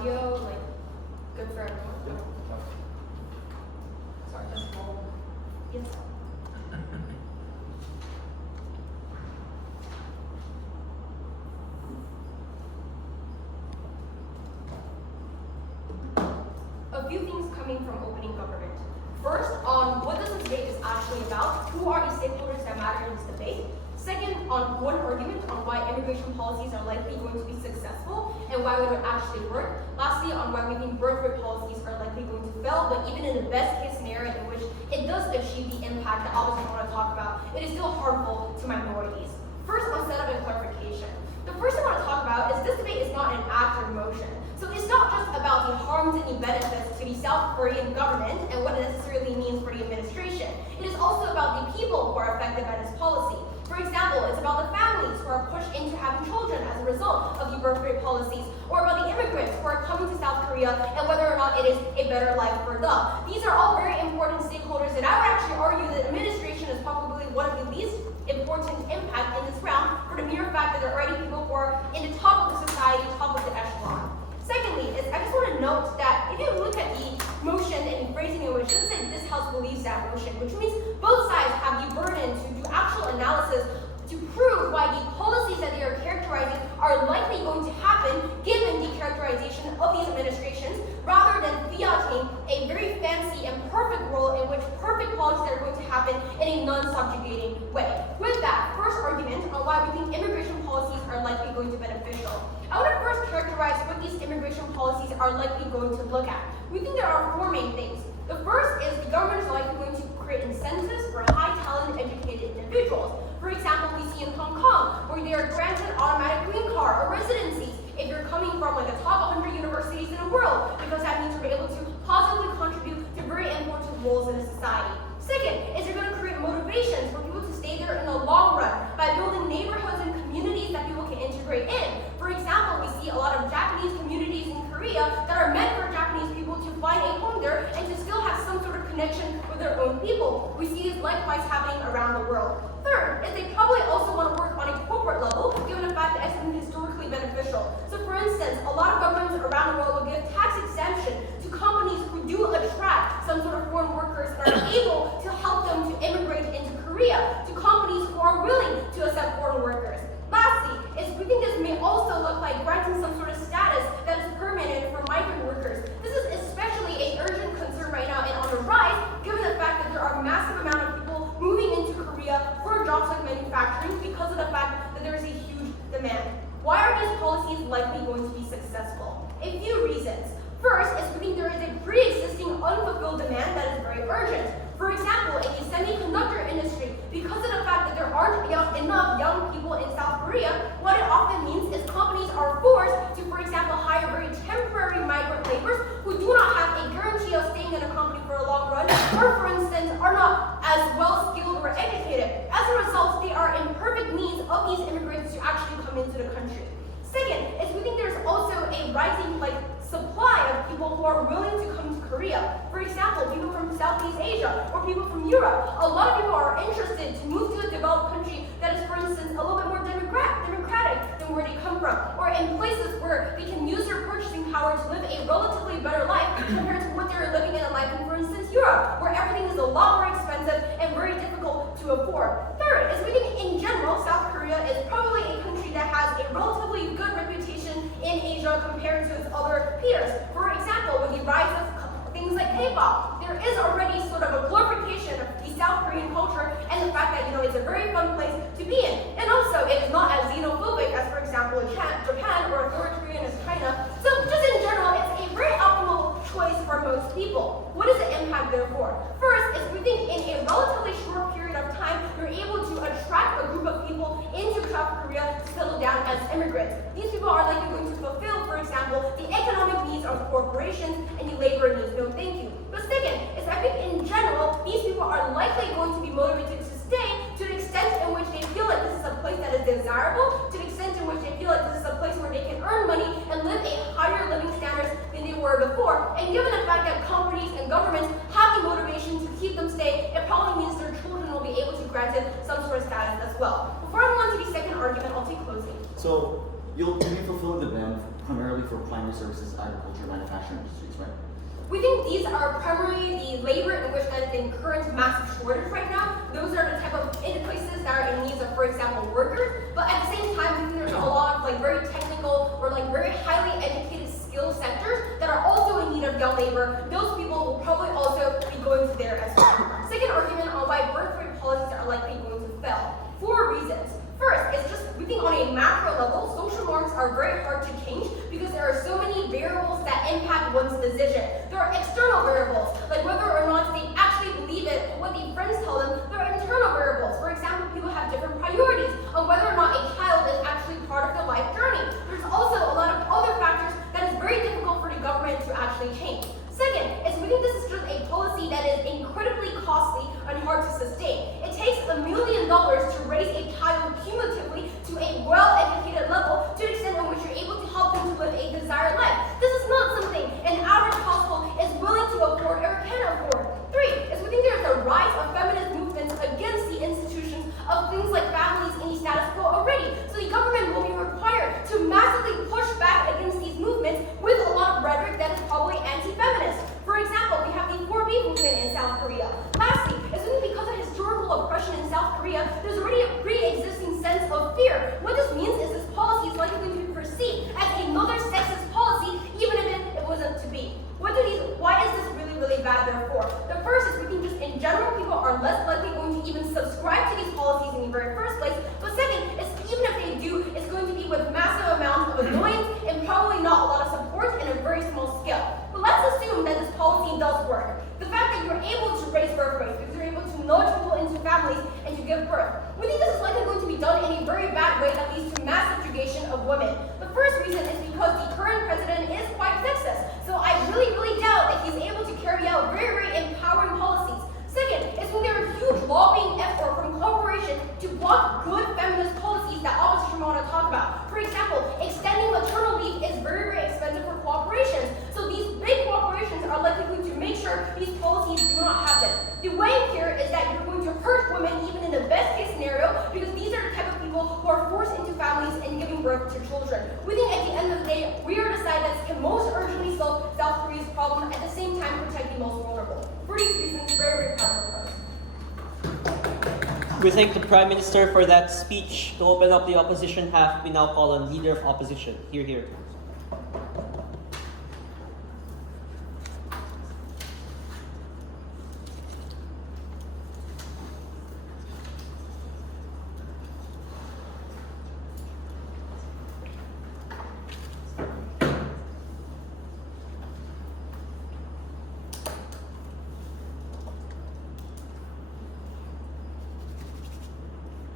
audio like good for everyone? Sorry. Yes. A few things coming from opening government. First, on what this debate is actually about, who are the stakeholders that matter in this debate. Second, on one argument on why immigration policies are likely going to be successful and why it would actually work. Lastly, on why we think birth rate policies are likely going to fail, but even in the best case scenario in which it does achieve the impact that obviously I want to talk about, it is still harmful to minorities. First, on setup and clarification. The first thing I want to talk about is this debate is not an act or motion. So it's not just about the harms and the benefits to the South Korean government and what it necessarily means for the administration. It is also about the people who are affected by this policy. For example, it's about the families who are pushed into having children as a result of the birth rate policies, or about the immigrants who are coming to South Korea and whether or not it is a better life for them. These are all very important stakeholders, and I would actually argue that administration is probably one of the least important impact in this round for the mere fact that there are already people who are in the top of the society, top of the echelon. Secondly, I just want to note that if you look at the motion and the phrasing in which this House believes that motion, which means both sides have the burden to do actual analysis to prove why the policies that they are characterizing are likely going to happen given the characterization of these administrations, rather than fiating a very fancy and perfect rule in which perfect policies are going to happen in a non-subjugating way. With that, first argument on why we think immigration policies are likely going to be beneficial. I want to first characterize what these immigration policies are likely going to look at. We think there are four main things. The first is the government is likely going to create incentives for high talent educated individuals. For example, we see in Hong Kong where they are granted automatic green card or residencies if you're coming from like the top 100 universities in the world, because that means you're able to positively contribute to very important roles in a society. Second is you're going to create motivations for people to stay there in the long run by building neighborhoods and communities that people can integrate in. For example, we see a lot of Japanese communities in Korea that are meant for Japanese people to find a home there and to still have some sort of connection with their own people. We see this likewise happening around the world. Third is they probably also want to work on a corporate level, given the fact that it's been historically beneficial. So for instance, a lot of governments around the world will give tax exemption to companies who do attract some sort of foreign workers and are able to help them to immigrate into Korea, to companies who are willing to accept foreign workers. Lastly, we think this may also look like granting some sort of status that is permanent for migrant workers. This is especially an urgent concern right now and on the rise, given the fact that there are a massive amount of people moving into Korea for jobs like manufacturing because of the fact that there is a huge demand. Why are these policies likely going to be successful? A few reasons. First is we think there is a pre-existing unfulfilled demand that is very urgent. For example, in the semiconductor industry, because of the fact that there aren't enough young people in South Korea, what it often means is companies are forced to, for example, hire very temporary migrant laborers who do not have a guarantee of staying in a company for a long run, or for instance, are not as well skilled or educated. As a result, they are in perfect needs of these immigrants to actually come into the country. Second is we think there's also a rising supply of people who are willing to come to Korea. For example, people from Southeast Asia or people from Europe. A lot of people are interested to move to a developed country that is, for instance, a little bit more democratic than where they come from, or in places where they can use their purchasing power to live a relatively better life compared to what they're living in a life in, for instance, Europe, where everything is a lot more expensive and very difficult to afford. Third is we think in general, South Korea is probably a country that has a relatively good reputation in Asia compared to its other peers. For example, with the rise of things like K-pop, there is already sort of a glorification of the South Korean culture and the fact that it's a very fun place to be in. And also, it is not as xenophobic as, for example, Japan or authoritarian as China. So just in general, it's a very optimal choice for most people. What is the impact therefore? First is we think in a relatively short period of time, you're able to attract a group of people into South Korea to settle down as immigrants. These people are likely going to fulfill, for example, the economic needs of corporations and the labor needs. No, thank you. But second is I think in general, these people are likely going to be motivated to stay to the extent in which they feel like this is a place that is desirable, to the extent in which they feel like this is a place where they can earn money and live a higher living standards than they were before. And given the fact that companies and governments have the motivation to keep them stay, it probably means their children will be able to grant it some sort of status as well. Before I move on to the second argument, I'll take closing. So you'll be fulfilling the demand primarily for primary services, agriculture, manufacturing industries, right? We think these are primarily the labor in which that is in current massive shortage right now. Those are the type of places that are in need of, for example, workers. But at the same time, we think there's a lot of like very technical or like very highly educated skill sectors that are also in need of young labor. Those people will probably also be going to there as well. Second argument on why birth rate policies are likely going to fail. 4 reasons. First, it's just we think on a macro level, social norms are very hard to change because there are so many variables that impact one's decision. There are external variables, like whether or not they actually believe it or what their friends tell them. There are internal variables. For example, people have different priorities on whether or not a child is actually part of their life journey. There's also a lot of other factors that is very difficult for the government to actually change. Second, is we think this is just a policy that is incredibly costly and hard to sustain. It takes $1 million to raise a child cumulatively to a well-educated level to the extent in which you're able to help them to live a desired life. This is not something an average household is willing to afford or can afford. 3, is we think there's a rise of feminist movements against the institutions of things like families in the status quo already. So the government will be required to massively push back against these movements with a lot of rhetoric that is probably anti-feminist. For example, we have the 4B movement in South Korea. Lastly, it's only because of historical oppression in South Korea, there's already a pre-existing sense of fear. What this means is this policy is likely going to be perceived as another sexist policy, even if it wasn't to be. Why is this really, really bad, therefore? The first is we think just in general, people are less likely going to even subscribe to these policies in the very first place. But second, is even if they do, it's going to be with massive amounts of annoyance and probably not a lot of support in a very small scale. But let's assume that this policy does work. The fact that you're able to raise birth rates because you're able to nudge people into families and to give birth. We think this is likely going to be done in a very bad way that leads to mass subjugation of women. The first reason is because the current president is quite sexist. So I really, really doubt that he's able to carry out very, very empowering policies. Second, is when there are huge lobbying effort from corporations to block good feminist policies that opposition want to talk about. For example, extending maternal leave is very, very expensive for corporations. So these big corporations are likely going to make sure these policies do not happen. The way here is that you're going to hurt women even in the best case scenario because these are the type of people who are forced into families and giving birth to children. We think at the end of the day, we are the side that can most urgently solve South Korea's problem at the same time protect the most vulnerable. For these reasons, very, very powerful. We thank the Prime Minister for that speech. To open up the opposition half, we now call on Leader of Opposition. Hear, hear.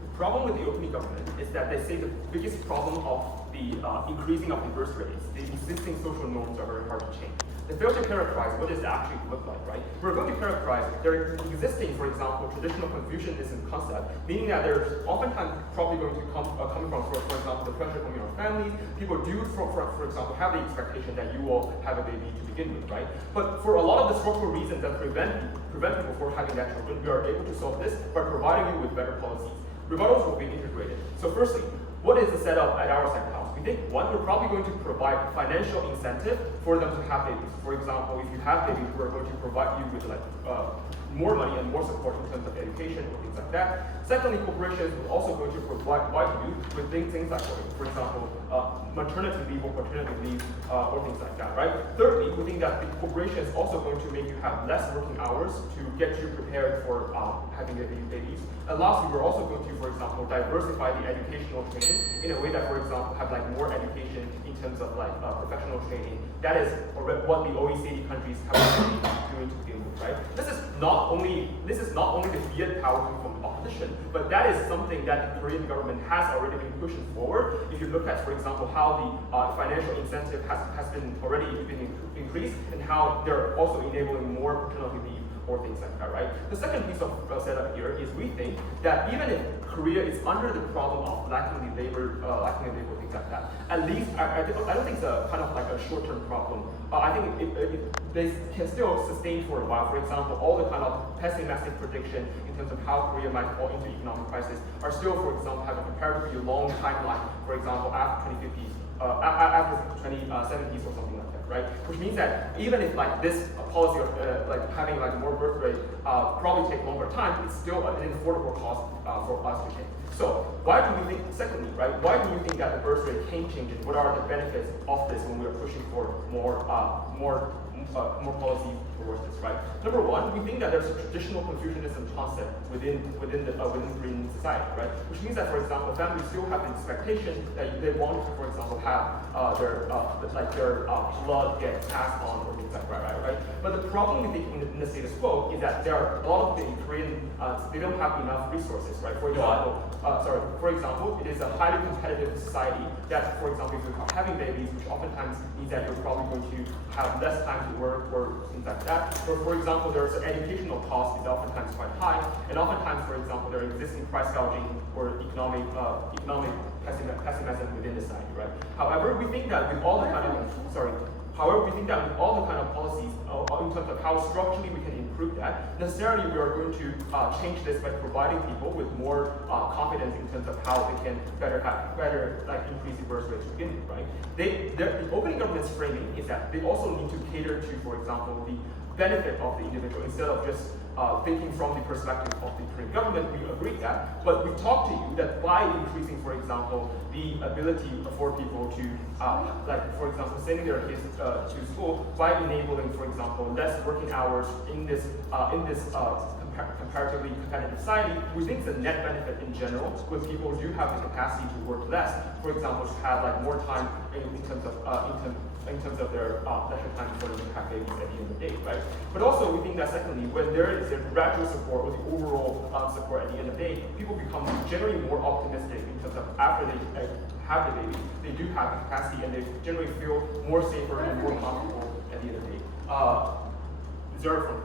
The problem with the opening government is that they say the biggest problem of the increasing of the birth rates, the existing social norms are very hard to change. They fail to characterize what does it actually look like, right? We're going to characterize their existing, for example, traditional Confucianism concept, meaning that there's oftentimes probably going to come from, for example, the pressure from your families. People do, for example, have the expectation that you will have a baby to begin with, right? But for a lot of the structural reasons that prevent people from having that children, we are able to solve this by providing you with better policies. Rebuttals will be integrated. So firstly, what is the setup at our side of the house? We think, one, we're probably going to provide financial incentive for them to have babies. For example, if you have babies, we're going to provide you with more money and more support in terms of education or things like that. Secondly, corporations will also going to provide you with things like, for example, maternity leave or paternity leave or things like that, right? Thirdly, we think that the corporation is also going to make you have less working hours to get you prepared for having babies. And lastly, we're also going to, for example, diversify the educational training in a way that, for example, have more education in terms of professional training. That is what the OECD countries have been doing to begin with, right? This is not only the fiat power from the opposition, but that is something that the Korean government has already been pushing forward. If you look at, for example, how the financial incentive has been already increased and how they're also enabling more paternity leave or things like that, right? The second piece of setup here is we think that even if Korea is under the problem of lacking the labor, things things like that. At least, I don't think it's a kind of like a short-term problem. I think they can still sustain for a while. For example, all the kind of pessimistic prediction in terms of how Korea might fall into economic crisis are still, for example, have a comparatively long timeline. For example, after 2050s, after 2070s or something like that, right? Which means that even if like this policy of like having like more birth rate probably take longer time, it's still an affordable cost for us to take. So why do we think, secondly, right, why do we think that the birth rate can change and what are the benefits of this when we are pushing for more policy towards this, right? Number one, we think that there's a traditional Confucianism concept within Korean society, right? Which means that, for example, families still have the expectation that they want to, for example, have their blood get passed on or things like that, right? But the problem we think in the status quo is that there are a lot of the Korean they don't have enough resources, right? For example, it is a highly competitive society that, for example, if you're having babies, which oftentimes means that you're probably going to have less time to work or things like that. Or for example, there's an educational cost is oftentimes quite high, and oftentimes, for example, there are existing price gouging or economic pessimism within the society, right? However, we think that with all the kind of policies in terms of how structurally we can improve that, necessarily we are going to change this by providing people with more confidence in terms of how they can better increase the birth rate to begin with, right? The opening government's framing is that they also need to cater to, for example, the benefit of the individual instead of just thinking from the perspective of the Korean government. We agree that, but we talk to you that by increasing, for example, the ability for people to, for example, sending their kids to school by enabling, for example, less working hours in this comparatively competitive society, we think it's a net benefit in general when people do have the capacity to work less. For example, to have like more time in terms of their leisure time for them to have babies at the end of the day, right? But also we think that secondly, when there is a gradual support or the overall support at the end of the day, people become generally more optimistic in terms of after they have the baby, they do have the capacity and they generally feel more safer and more comfortable at the end of the day. Zero from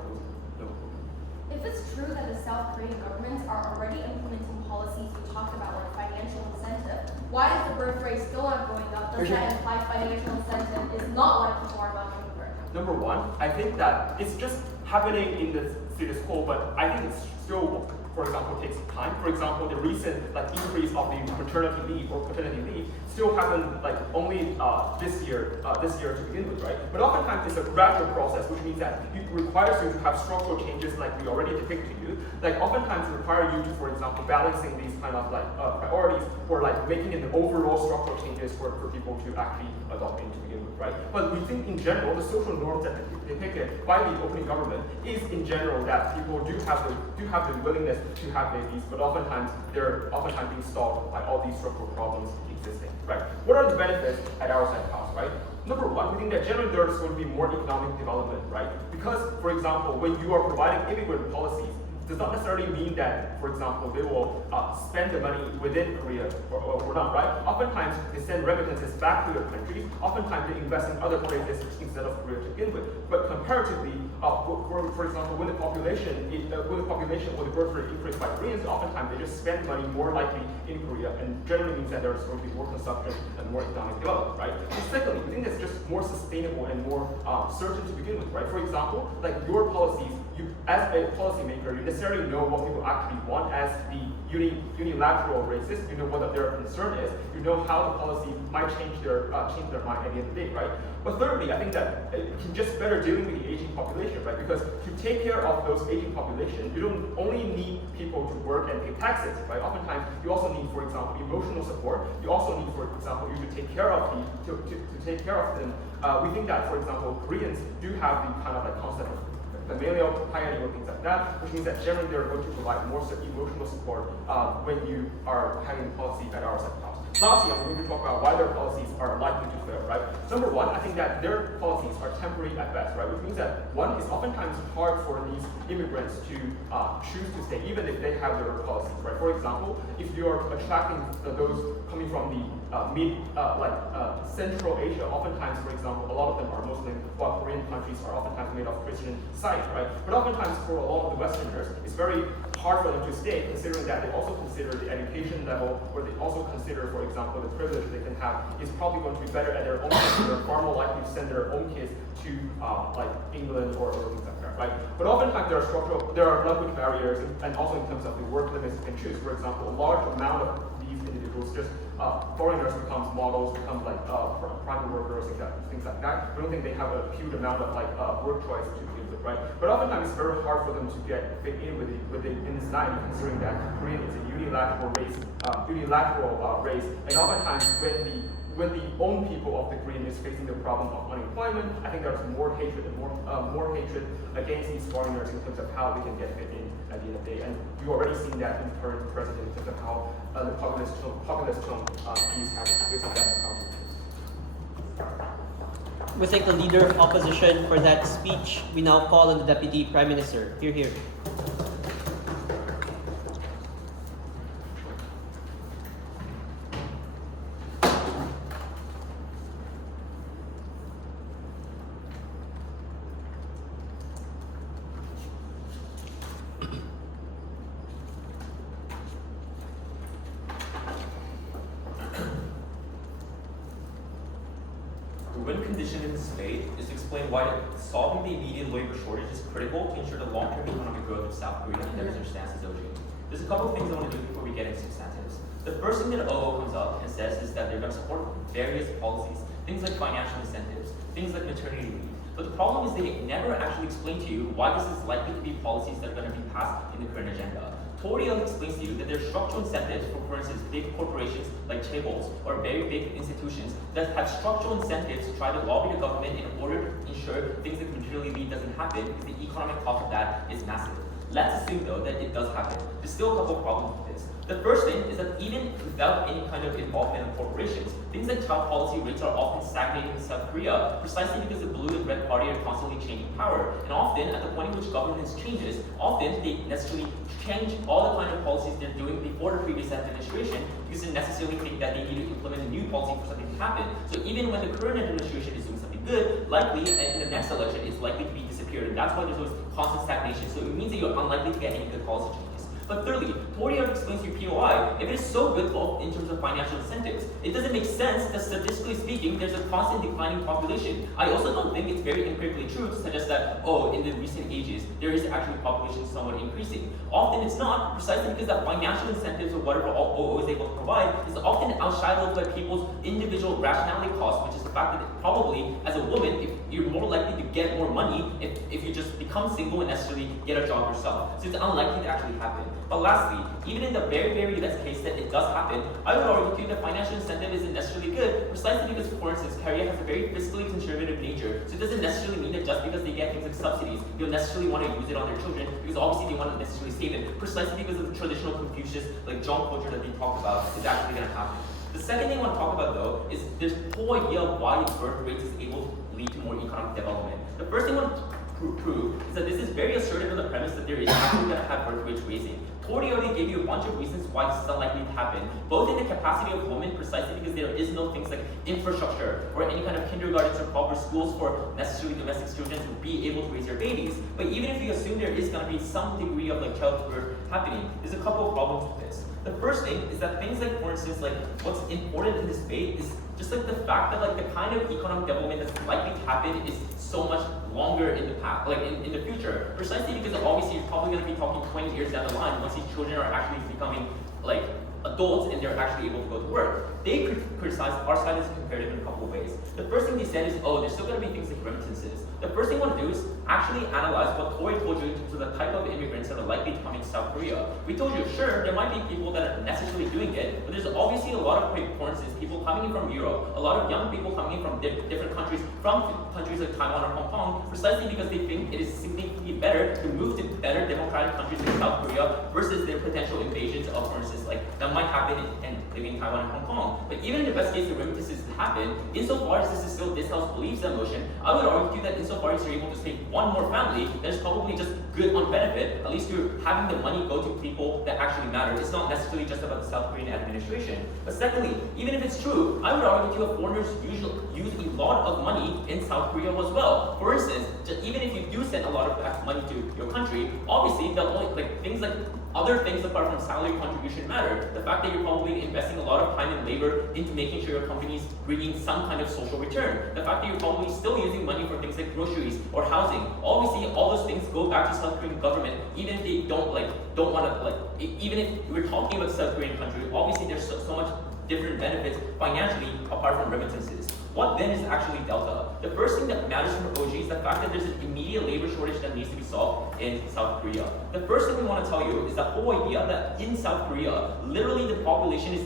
If it's true that the South Korean governments are already implementing policies we talked about, like financial incentive, why is the birth rate still not going up? Does that imply financial incentive is not likely to harm out in birth? Number one, I think that it's just happening in the status quo, but I think it's still, for example, takes time. For example, the recent increase of the maternity leave or paternity leave still happened only this year to begin with, right? But oftentimes it's a gradual process, which means that it requires you to have structural changes like we already depicted to you. Oftentimes it requires you to, for example, balancing these kind of priorities or making it the overall structural changes for people to actually adopt into begin with, right? But we think in general the social norms that depicted by the opening government is in general that people do have the willingness to have babies, but oftentimes they're being stalled by all these structural problems existing, right? What are the benefits at our side of the house, right? Number one, we think that generally there's going to be more economic development, right? Because, for example, when you are providing immigrant policies, does not necessarily mean that, for example, they will spend the money within Korea or not, right? Oftentimes, they send remittances back to their countries. Oftentimes, they invest in other places instead of Korea to begin with. But comparatively, for example, when the population or the birth rate increased by Koreans, oftentimes they just spend money more likely in Korea, and generally means that there's going to be more consumption and more economic development, right? And secondly, we think that's just more sustainable and more certain to begin with, right? For example, your policies, you as a policymaker, you necessarily know what people actually want as the unilateral racist. You know what their concern is. You know how the policy might change their mind at the end of the day, right? But thirdly, I think that it can just better dealing with the aging population, right? Because to take care of those aging population, you don't only need people to work and pay taxes, right? Oftentimes, you also need, for example, emotional support. You also need, for example, you to take care of them. We think that, for example, Koreans do have the kind of concept of familial piety or things like that, which means that generally they're going to provide more emotional support when you are having a policy at our side of the house. Lastly, I'm going to talk about why their policies are likely to fail, right? Number one, I think that their policies are temporary at best, right? Which means that one, it's oftentimes hard for these immigrants to choose to stay, even if they have their policies, right? For example, if you are attracting those coming from the Central Asia, oftentimes, for example, a lot of them are Muslim, while Korean countries are oftentimes made of Christian sites, right? But oftentimes for a lot of the Westerners, it's very hard for them to stay, considering that they also consider the education level, or they also consider, for example, the privilege they can have is probably going to be better at their own country. They're far more likely to send their own kids to like England or things like that, right? But oftentimes there are language barriers, and also in terms of the work limits you can choose. For example, a large amount of these individuals just foreigners becomes models, becomes like private workers, things like that. I don't think they have a huge amount of like work choice to deal with, right? But oftentimes it's very hard for them to get fit in within society, considering that Korean is a unilateral race, and oftentimes when the own people of the Korean is facing the problem of unemployment, I think there's more hatred and more hatred against these foreigners in terms of how they can get fit in at the end of the day. And we've already seen that in the current president in terms of how the populist tone he's having based on that account. We thank the leader of opposition for that speech. We now call on the Deputy Prime Minister. Hear, hear. The win condition in this debate is to explain why solving the immediate labor shortage is critical to ensure the long-term economic growth of South Korea and their stance as Dohyun. There's a couple of things I want to do before we get into substantives. The first thing that OO comes up and says is that they're going to support various policies, things like financial incentives, things like maternity leave. But the problem is they never actually explain to you why this is likely to be policies that are going to be passed in the current agenda. Toriel explains to you that there are structural incentives for instance, big corporations like chaebols or very big institutions that have structural incentives to try to lobby the government in order to ensure things like maternity leave doesn't happen because the economic cost of that is massive. Let's assume though that it does happen. There's still a couple of problems with this. The first thing is that even without any kind of involvement of corporations, things like child policy rates are often stagnating in South Korea precisely because the blue and red party are constantly changing power. And often, at the point in which governance changes, often they necessarily change all the kind of policies they're doing before the previous administration because they necessarily think that they need to implement a new policy for something to happen. So even when the current administration is doing something good, likely in the next election it's likely to be disappeared. And that's why there's always constant stagnation. So it means that you're unlikely to get any good policy changes. But thirdly, Toriel explains to you POI, if it is so good both in terms of financial incentives, it doesn't make sense that statistically speaking, there's a constant declining population. I also don't think it's very empirically true to suggest that, oh, in the recent ages, there is actually population somewhat increasing. Often it's not, precisely because that financial incentives or whatever OO is able to provide is often outshadowed by people's individual rationality costs, which is the fact that probably, as a woman, if you're more likely to get more money if you just become single and necessarily get a job yourself. So it's unlikely to actually happen. But lastly, even in the very, very best case that it does happen, I would argue that financial incentive isn't necessarily good, precisely because, for instance, Korea has a very fiscally conservative nature. So it doesn't necessarily mean that just because they get things like subsidies, you'll necessarily want to use it on their children, because obviously they want to necessarily save it, precisely because of the traditional Confucius, like Jeong culture that they talk about, is actually going to happen. The second thing I want to talk about, though, is this whole idea of why birth rates is able to lead to more economic development. The first thing I want to prove is that this is very assertive on the premise that there is actually going to have birth rates raising. Tori already gave you a bunch of reasons why this is unlikely to happen, both in the capacity of women, precisely because there is no things like infrastructure or any kind of kindergartens or proper schools for necessarily domestic children to be able to raise their babies. But even if you assume there is going to be some degree of like childbirth happening, there's a couple of problems with this. The first thing is that things like, for instance, like what's important in this debate is just like the fact that like the kind of economic development that's likely to happen is so much longer in the past, like in the future, precisely because obviously you're probably going to be talking 20 years down the line once these children are actually becoming like adults and they're actually able to go to work. They criticize our side as comparative in a couple of ways. The first thing they said is, oh, there's still going to be things like remittances. The first thing I want to do is actually analyze what Tori told you in terms of the type of immigrants that are likely to come in South Korea. We told you, sure, there might be people that are necessarily doing it, but there's obviously a lot of, for instance, people coming in from Europe, a lot of young people coming in from different countries, from countries like Taiwan or Hong Kong, precisely because they think it is significantly better to move to better democratic countries like South Korea versus their potential invasions of, for instance, like that might happen and living in Taiwan and Hong Kong. wrong, but even in the best case the remittances happen, insofar as this is still this house believes that motion, I would argue that insofar as you're able to take one more family, that's probably just good on benefit. At least you're having the money go to people that actually matter. It's not necessarily just about the South Korean administration. But secondly, even if it's true, I would argue that foreigners usually use a lot of money in South Korea as well. For instance, even if you do send a lot of that money to your country, obviously the only things like other things apart from salary contribution matter. The fact that you're probably investing a lot of time and labor into making sure your company is bringing some kind of social return. The fact that you're probably still using money for things like groceries or housing. Obviously, all those things go back to South Korean government, even if they don't want to even if we're talking about South Korean country. Obviously, there's so much different benefits financially apart from remittances. What then is actually delta? The first thing that matters for OG is the fact that there's an immediate labor shortage that needs to be solved in South Korea. The first thing we want to tell you is the whole idea that in South Korea, literally the population is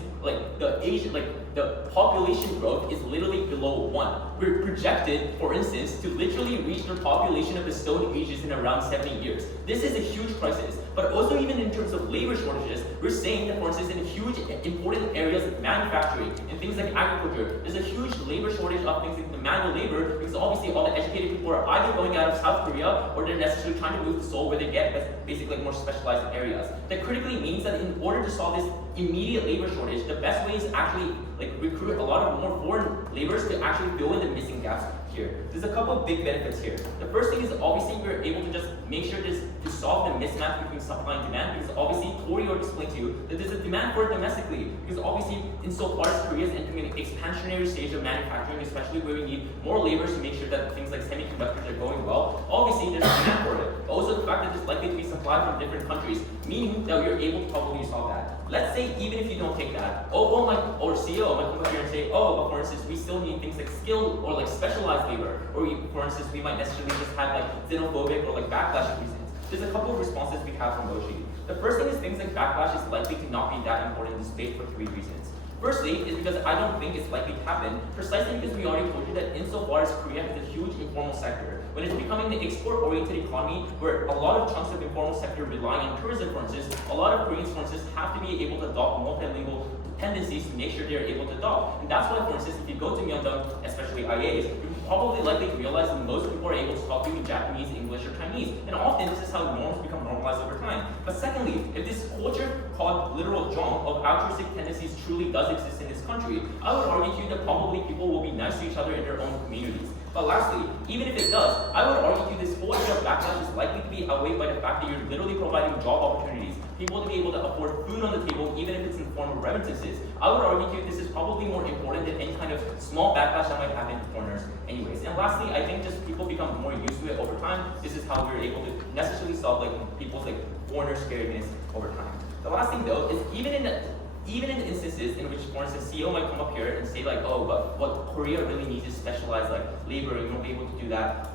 the population growth is literally below 1. We're projected, for instance, to literally reach the population of the Stone Ages in around 70 years. This is a huge crisis. But also even in terms of labor shortages, we're saying that, for instance, in huge important areas like manufacturing and things like agriculture, there's a huge labor shortage of things like the manual labor, because obviously all the educated people are either going out of South Korea or they're necessarily trying to move to Seoul where they get basically more specialized areas. That critically means that in order to solve this immediate labor shortage, the best way is actually recruit a lot of more foreign laborers to actually fill in the missing gaps here. There's a couple of big benefits here. The first thing is obviously we're able to just make sure to solve the mismatch between supply and demand, because obviously Tori already explained to you that there's a demand for it domestically, because obviously insofar as Korea is entering an expansionary stage of manufacturing, especially where we need more laborers to make sure that things like semiconductors are going well, obviously there's a demand for it. Also the fact that there's likely to be supply from different countries, meaning that we're able to probably solve that. Let's say even if you don't take that, or CEO might come up here and say, but for instance, we still need things like skilled or specialized labor, or for instance, we might necessarily just have xenophobic or backlash reasons. There's a couple of responses we have from Mochi. The first thing is things like backlash is likely to not be that important in this debate for 3 reasons. Firstly, is because I don't think it's likely to happen, precisely because we already told you that insofar as Korea has a huge informal sector, when it's becoming the export-oriented economy where a lot of chunks of informal sector rely on tourism, for instance, a lot of Koreans, for instance, have to be able to adopt multilingual tendencies to make sure they're able to adopt. And that's why, for instance, if you go to Myeongdong, especially IAs, you're probably likely to realize that most people are able to talk to you in Japanese, English, or Chinese. And often this is how norms become normalized over time. But secondly, if this culture called literal Jeong of altruistic tendencies truly does exist in this country, I would argue to you that probably people will be nice to each other in their own communities. But lastly, even if it does, I would argue to you this whole idea of backlash is likely to be outweighed by the fact that you're literally providing job opportunities, people to be able to afford food on the table, even if it's in the form of remittances. I would argue to you this is probably more important than any kind of small backlash that might happen to foreigners anyways. And lastly, I think just people become more used to it over time. This is how we're able to necessarily solve people's foreigner scaredness over time. The last thing though is even in the instances in which, for instance, CEO might come up here and say but what Korea really needs is specialized labor, and you won't be able to do that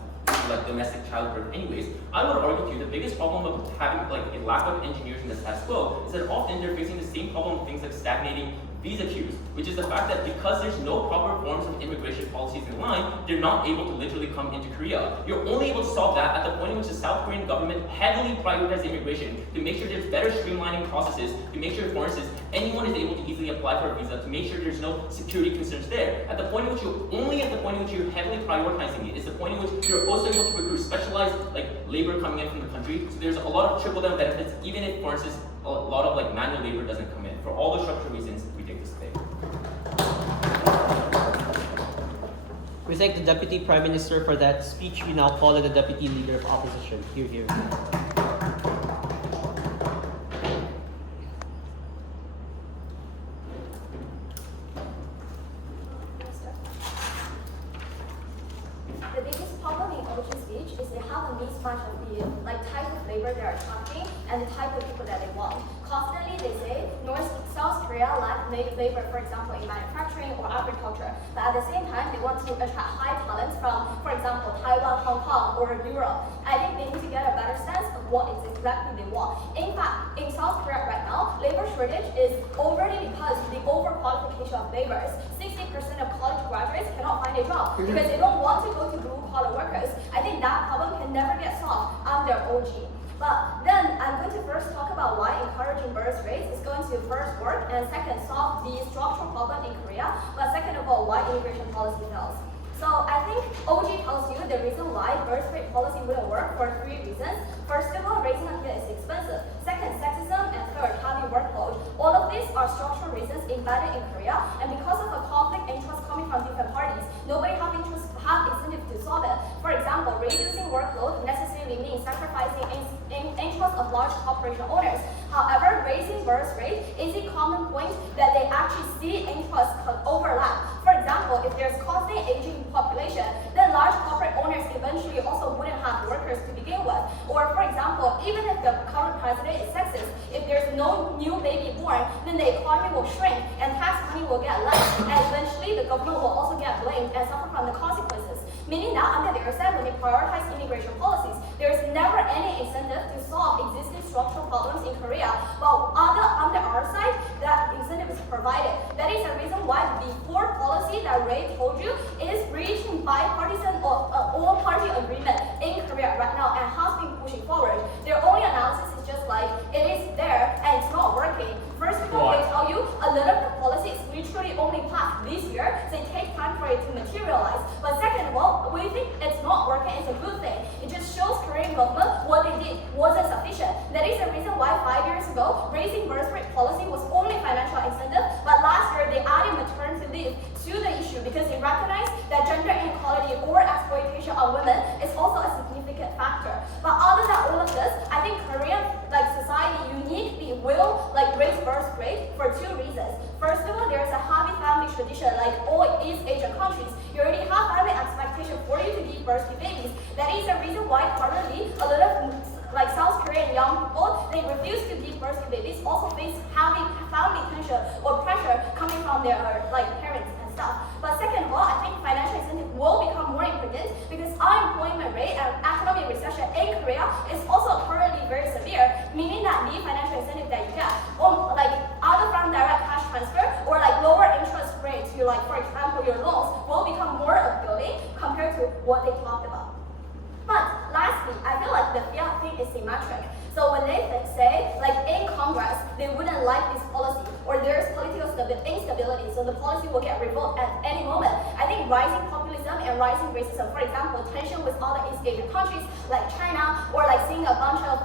domestic childbirth anyways, I would argue to you the biggest problem of having a lack of engineers in the status quo is that often they're facing the same problem of things like stagnating visa queues, which is the fact that because there's no proper forms of immigration policies in line, they're not able to literally come into Korea. You're only able to solve that at the point in which the South Korean government heavily prioritizes immigration to make sure there's better streamlining processes, to make sure, for instance, anyone is able to easily apply for a visa, to make sure there's no security concerns there. At the point in which you're heavily prioritizing it is the point in which you're also able to recruit specialized labor coming in from the country. So there's a lot of trickle-down benefits, even if, for instance, a lot of manual labor doesn't come in. For all those structural reasons, we take this today. We thank the Deputy Prime Minister for that speech. We now call on the Deputy Leader of Opposition. Here. The biggest problem in OG speech is they have a mismatch of the type of labor they are targeting and the type of people that they want. Constantly they say South Korea lack labor, for example, in manufacturing or agriculture, but at the same time they want to attract high talents from, for example, Taiwan, Hong Kong, or Europe. I think they need to get a better sense of what exactly they want. In fact, in South Korea right now, labor shortage is already because the overqualification of laborers. 60% of college graduates cannot find a job because they don't want to go to blue-collar workers. I think that problem can never get solved under OG. But then I'm going to first talk about why encouraging birth rates is going to first work, and second, solve the structural problem in Korea, but second of all, why immigration policy fails. So I think OG tells you the reason why birth rate policy wouldn't work for 3 reasons. First of all, raising a kid is expensive. Second, sexism, and third, heavy workload. All of these are structural reasons embedded in Korea, and because of a conflict interest coming from different parties, nobody have incentive to solve it. For example, reducing workload necessarily means sacrificing interest of large corporation owners. However, raising birth rate is a common point that they actually see interest overlap. For example, if there's constant aging population, then large corporate owners eventually also wouldn't have workers to begin with. Or for example, even if the current president is sexist, if there's no new baby born, then the economy will shrink and tax money will get less, and eventually the government will also get blamed and suffer from the consequences. Meaning that on the other side, when they prioritize immigration policies, there's never any incentive to solve existing structural problems in Korea. But on the other side, that incentive is provided. That is the reason why the fourth policy that Ray told you is reaching bipartisan or all-party agreement in Korea right now and has been pushing forward. Their only analysis is just like, it is there and it's not working. First of all, they tell you a lot of the policies literally only passed this year, so it takes time for it to materialize. But second of all, we think it's not working, it's a good thing. It just shows Korean government what they did wasn't sufficient. That is the reason why 5 years ago, raising birth rate policy was only financial incentive, but last year they added maternity leave to the issue because they recognize that gender inequality or exploitation of women is also a significant factor. But other than all of this, I think Korean society uniquely will raise birth rate for 2 reasons. First of all, there's a happy family tradition like all East Asian countries. You already have family expectation for you to give birth to babies. That is the reason why currently a lot of South Korean young people, they refuse to give birth to babies, also face heavy family tension or pressure coming from their parents and stuff. But second of all, I think financial incentive will become more important because unemployment rate and economic recession in Korea is also currently very severe, meaning that the financial incentive that you get, either from direct cash transfer or lower interest rate to for example your loans, will become more appealing compared to what they talked about. But lastly, I feel like the fiat thing is symmetric. So when they say, in Congress, they wouldn't like this policy, or there's political instability, so the policy will get revoked at any moment. I think rising populism and rising racism, for example, tension with other East Asian countries like China, or seeing a bunch of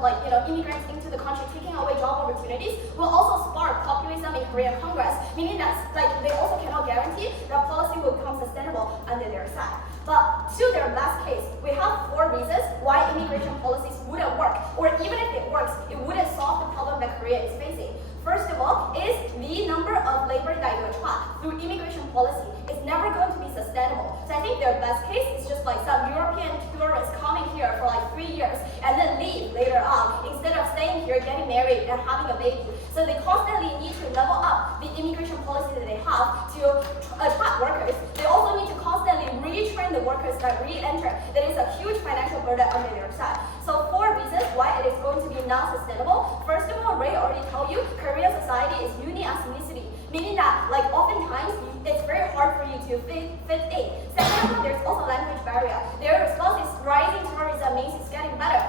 immigrants into the country taking away job opportunities, will also spark populism in Korean Congress, meaning that they also cannot guarantee that policy will become sustainable under their side. But to their best case, we have 4 reasons why immigration policies wouldn't work, or even if it works, it wouldn't solve the problem that Korea is facing. First of all, is the number of labor that you attract through immigration policy is never going to be sustainable. So I think their best case is just some European tourists coming here for 3 years and then leave later on instead of staying here, getting married, and having a baby. So they constantly need to level up the immigration policy that they have to attract workers. They also need to constantly retrain the workers that re-enter. That is a huge financial burden under their side. So 4 reasons why it is going to be non-sustainable. First of all, Ray already told you, Korean society is uni-ethnicity, meaning that oftentimes it's very hard for you to fit in. Second of all, there's also language barrier. Their response is rising tourism means it's getting better.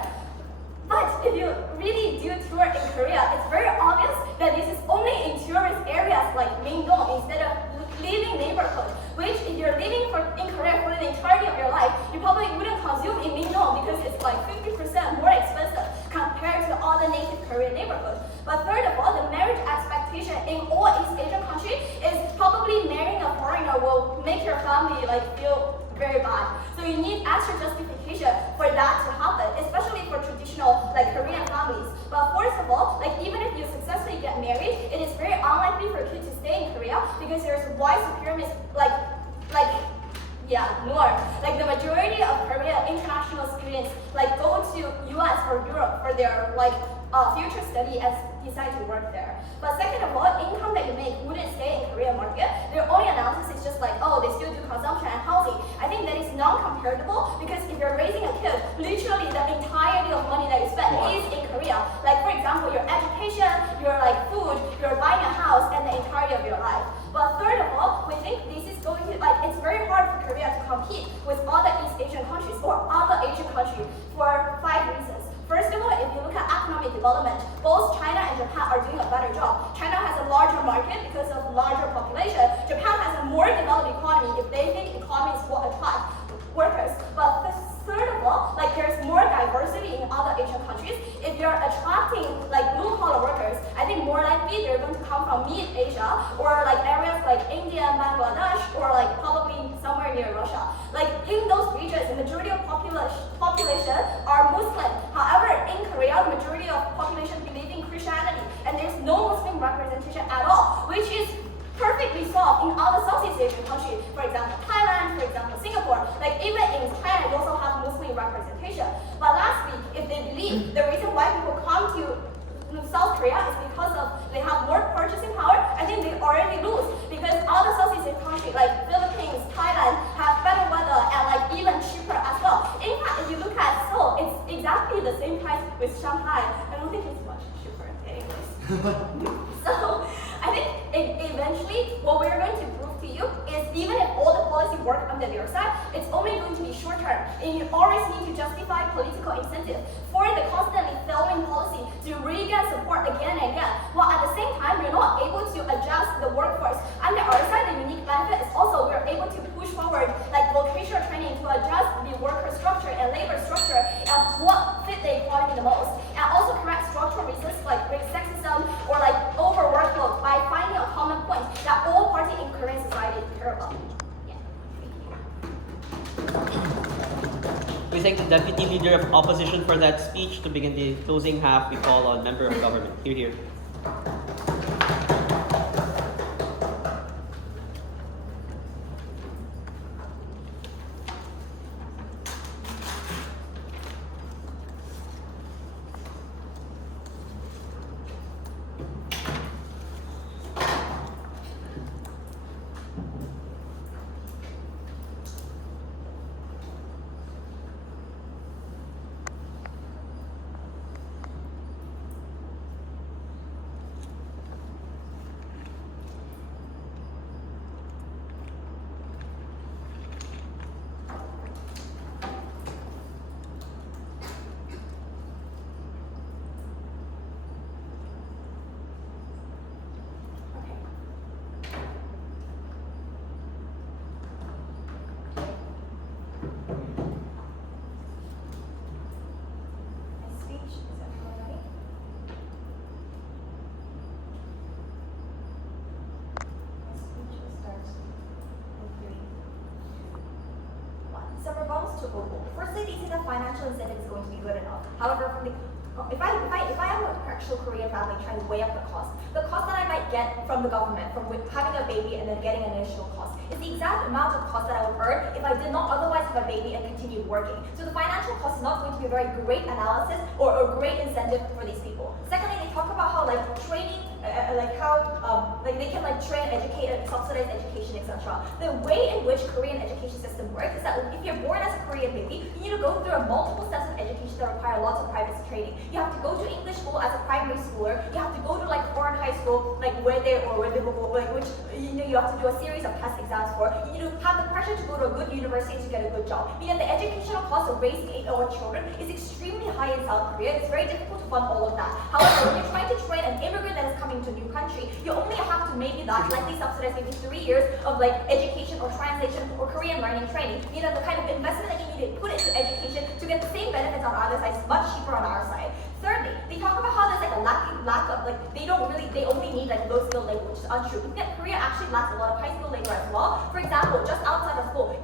But if you really do tour in Korea, it's very obvious that this is only in tourist areas like Mingdong instead of living neighborhood, which if you're living in Korea for the entirety of your life, you probably wouldn't consume in Mingdong because it's 50% more expensive compared to other native Korean neighborhoods. But third of all, the marriage expectation in all East Asian countries is probably marrying a foreigner will make your family feel very bad. So you need extra justification for that to happen, especially for traditional Korean families. But first of all, even if you successfully get married, it is very unlikely for a kid to stay in Korea because there's white supremacy norm. The majority of Korean international students go to US or Europe for their future study and decide to work there. But second of all, income that you make wouldn't stay in Korean market. Their only analysis is just they still do consumption and housing. I think that is non-comparable because if you're raising a kid, literally the entirety of money that you spend is in Korea. For example, your education, your food, you're buying a house, and the entirety of your life. But third of all, we think this is going to it's very hard for Korea to compete with other East Asian countries or other Asian countries for 5 reasons. First of all, if you look at from Mid-Asia, or like areas like India, Bangladesh, or like probably somewhere near Russia. Like in those regions, the majority of population are Muslim. However, in Korea, the majority of population believe in Christianity, and there's no Muslim representation at all, which is perfectly solved in other Southeast Asian countries. For example, Thailand, for example, Singapore. Like even in China, you also have Muslim representation. But lastly, if they believe the reason why people come to South Korea is because of they have more purchasing power, I think they already lose because other Southeast Asian countries like Philippines, Thailand have better weather and like even cheaper as well. In fact, if you look at Seoul, it's exactly the same price with Shanghai. I don't think it's much cheaper anyways. So I think eventually what we're going to prove to you is even if all the policy work on your side, it's only going to be short term. And you always need to justify political incentive for the constantly failing policy to really get support again and again. While at the same time, you're not able to adjust the workforce. On the other side, the unique benefit is also we're able to push forward like vocational training to adjust the worker structure and labor structure and what fit the economy the most. And also correct structural reasons like sexism or like overworkload by finding a common point that all parties in Korean society care about. Yeah. We thank the Deputy Leader of Opposition for that speech. To begin the closing half, we call on Member of Government. Here. Firstly, they say that financial incentive is going to be good enough. However, if I am an actual Korean family trying to weigh up the cost that I might get from the government from having a baby and then getting an additional cost is the exact amount of cost that I would earn if I did not otherwise have a baby and continued working. So the financial cost is not going to be a very great analysis or a great incentive for these people. Secondly, they talk about how like training, they can like train, educate, subsidize education, etc. The way in which Korean education system works is that if you're born as a Korean baby, you need to go through multiple steps of education that require lots of private training. You have to go to English school as a primary schooler. You have to go to like foreign high school, like where they which you have to do a series of test exams for. You need to have the pressure to go to a good university to get a good job. Meaning the educational cost of raising 8-year-old children is extremely high in South Korea. It's very difficult to fund all of that. However, when you're trying to train an immigrant that is coming to a new country, you only have to maybe that likely subsidize maybe 3 years of like education or translation or Korean learning training. Meaning the kind of investment that you need to put into education to get the same benefits on either side is much cheaper on our side. Thirdly, they talk about how there's like a lack of like they only need like low skilled labor, which is untrue. We think that Korea actually lacks a lot of high skilled labor as well. For example, just outside of Seoul, if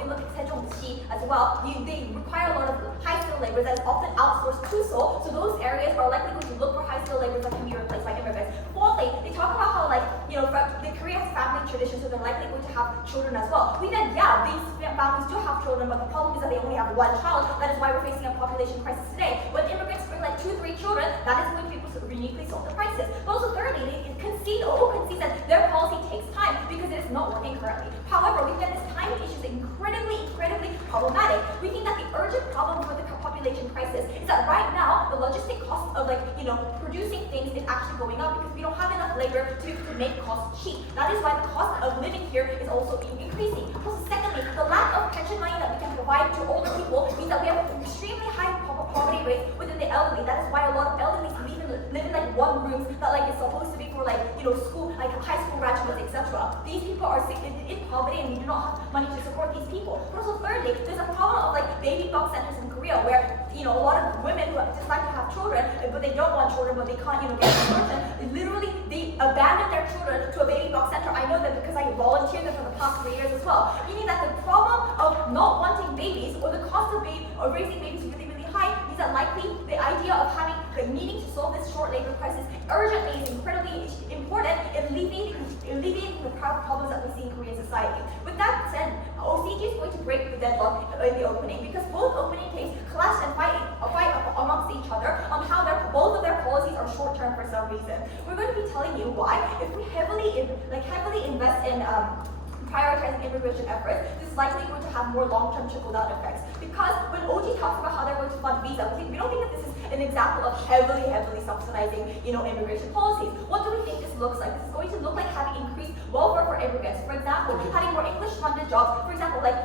you look at Seoyoung as well, they require a lot of high skilled labor that is often outsourced to Seoul. So those areas are likely going to look for high skilled labor that can be replaced by immigrants. Fourthly, they talk about how the Korea has family tradition, so they're likely going to have children as well. We think these families do have children, but the problem is that they only have one child. That is why we're facing a population crisis today. When immigrants bring like 2-3 children, that is going to be uniquely solve the crisis. But also thirdly, they concede that their policy takes time because it is not working currently. However, we think that this timing issue is incredibly problematic. We think that the urgent problem for the population crisis is that right now the logistic cost of producing things is actually going up because we don't have enough labor to make costs cheap. That is why the cost of living here is also increasing. Also, secondly, the lack of pension money that we can provide to older people means that we have an extremely high poverty rate within the elderly. That is why a lot of elderly live in like one rooms that like is supposed to be for for like, school, like high school graduates, etc. These people are in poverty and we do not have money to support these people. But also thirdly, there's a problem of like baby box centers in Korea where, a lot of women who just like to have children, but they don't want children, but they can't, get an abortion. Literally, they abandon their children to a baby box center. I know that because I volunteered there for the past 3 years as well. Meaning that the problem of not wanting babies or the cost of raising babies really, really high means that likely the idea of having needing to solve this short labor crisis urgently is incredibly important in alleviating the problems that we see in Korean society. With that said, OCG is going to break the deadlock in the opening because both opening teams clash and fight amongst each other on how both of their policies are short-term for some reason. We're going to be telling you why. If we heavily invest in prioritizing immigration efforts, this is likely going to have more long-term trickle-down effects. Because when OG talks about how they're going to fund visas, we don't think that this is an example of heavily subsidizing, immigration policies. What do we think this looks like? This is going to look like having increased welfare for immigrants. For example, having more English-funded jobs. For example, like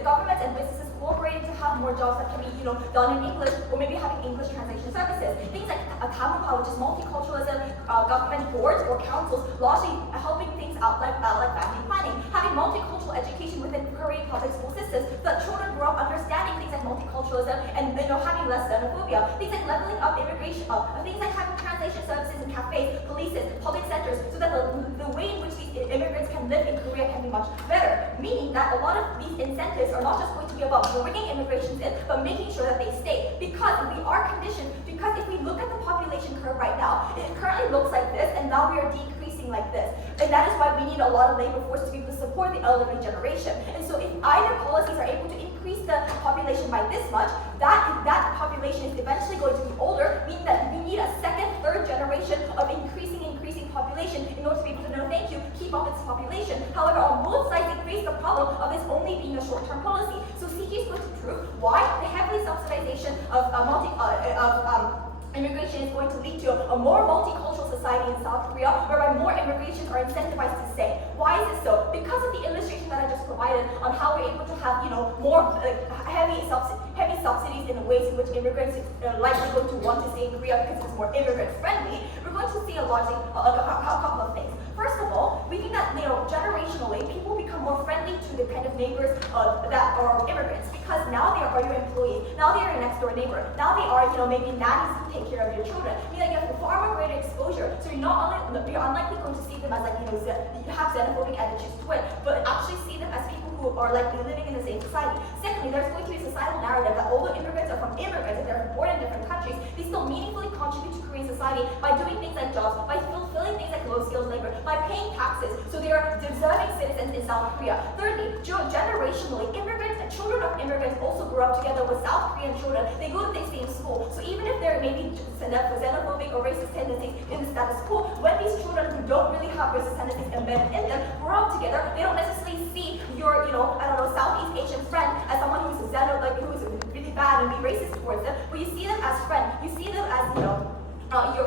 governments and businesses cooperating to have more jobs that can be, done in English, or maybe having English translation services. Things like Kamupa, which is multiculturalism, government boards or councils, largely helping things out like family planning. Having multicultural education within Korean public school systems so that children grow up understanding things like multiculturalism and having less xenophobia. Things like leveling up immigration, things like having translation services in cafes, polices, public centers, so that the way in which these immigrants can live in Korea can be much better. Meaning that a lot of these incentives are not just going to be about bringing immigrations in, but making sure that they stay. Because we are conditioned, because if we look at the population curve right now, it currently looks like this, and now we are decreasing like this. And that is why we need a lot of labor force to be able to support the elderly generation. And so if either policies are able to increase the population by this much, that population is eventually going to be older, meaning that we need a second, third generation of increasing population in order to be able to thank you, keep up its population. However, on both sides, it creates the problem of this only being a short-term policy. So CG is going to prove why the heavily subsidization of immigration is going to lead to a more multicultural society in South Korea, whereby more immigrations are incentivized to stay. Why is it so? Because of the illustration that I just provided on how we're able to have, more heavy subsidies in the ways in which immigrants are likely going to want to stay in Korea because it's more immigrant friendly. We're going to see a couple of things. First of all, we think that generationally, people become more friendly to the kind of neighbors that are immigrants because now they are your employees, now they are your next door neighbor, now they are maybe nannies who take care of your children. Meaning you have far more greater exposure, so you're unlikely going to see them as you have xenophobic attitudes to it, but actually see them as people who are likely living in the same society. Secondly, there's going to be a societal narrative that although immigrants are from immigrants and they're born in different countries, they still meaningfully contribute to Korean society by doing things like jobs, by fulfilling things like low skills labor, by paying taxes, so they are deserving citizens in South Korea. Thirdly, generationally, children of immigrants also grow up together with South Korean children. They go to the same school, so even if there may be xenophobic or racist tendencies in the status quo, when these children who don't really have racist tendencies embedded in them grow up together, they don't necessarily see your, Southeast Asian friend as someone who's really bad and be racist towards them, but you see them as friends. You see them as,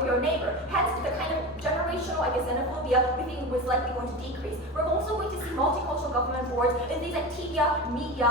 your neighbor. Hence, the kind of generational, xenophobia we think was likely going to decrease. We're also going to see multicultural government boards and things like media,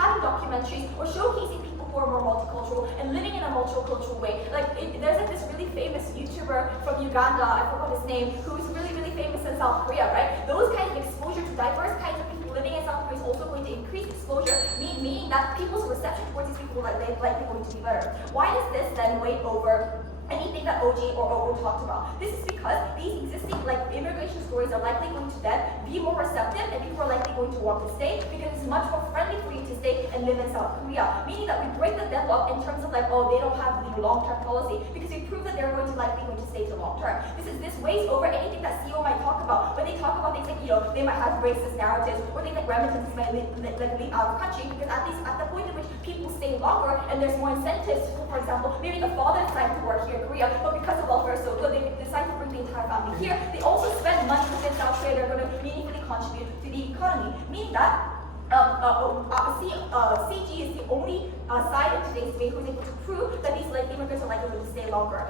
having documentaries or showcasing people who are more multicultural and living in a multicultural way. There's this really famous YouTuber from Uganda, I forgot his name, who's really, really famous in South Korea, right? Those kinds of exposure to diverse kinds of people living in South Korea is also going to increase exposure, meaning that people's reception towards these people are likely going to be better. Why does this then weigh over anything that OG or OO talked about? This is because these existing immigration stories are likely going to then be more receptive and people are likely going to want to stay because it's much more friendly for you to stay and live in South Korea. Meaning that we break the deadlock in terms of they don't have long-term policy because we prove that they're likely going to stay to long-term. This weighs over anything that CEO might talk about. When they talk about things like, they might have racist narratives or things like remittances might leave out of the country because at least at the point at which people stay longer and there's more incentives, for example, maybe the father decided to work here in Korea, but because the welfare is so good, they decide to bring the entire family here. They also spend money within South Korea. They're going to meaningfully contribute to the economy, meaning that CG is the only side in today's debate who's able to prove that these immigrants are likely to stay longer.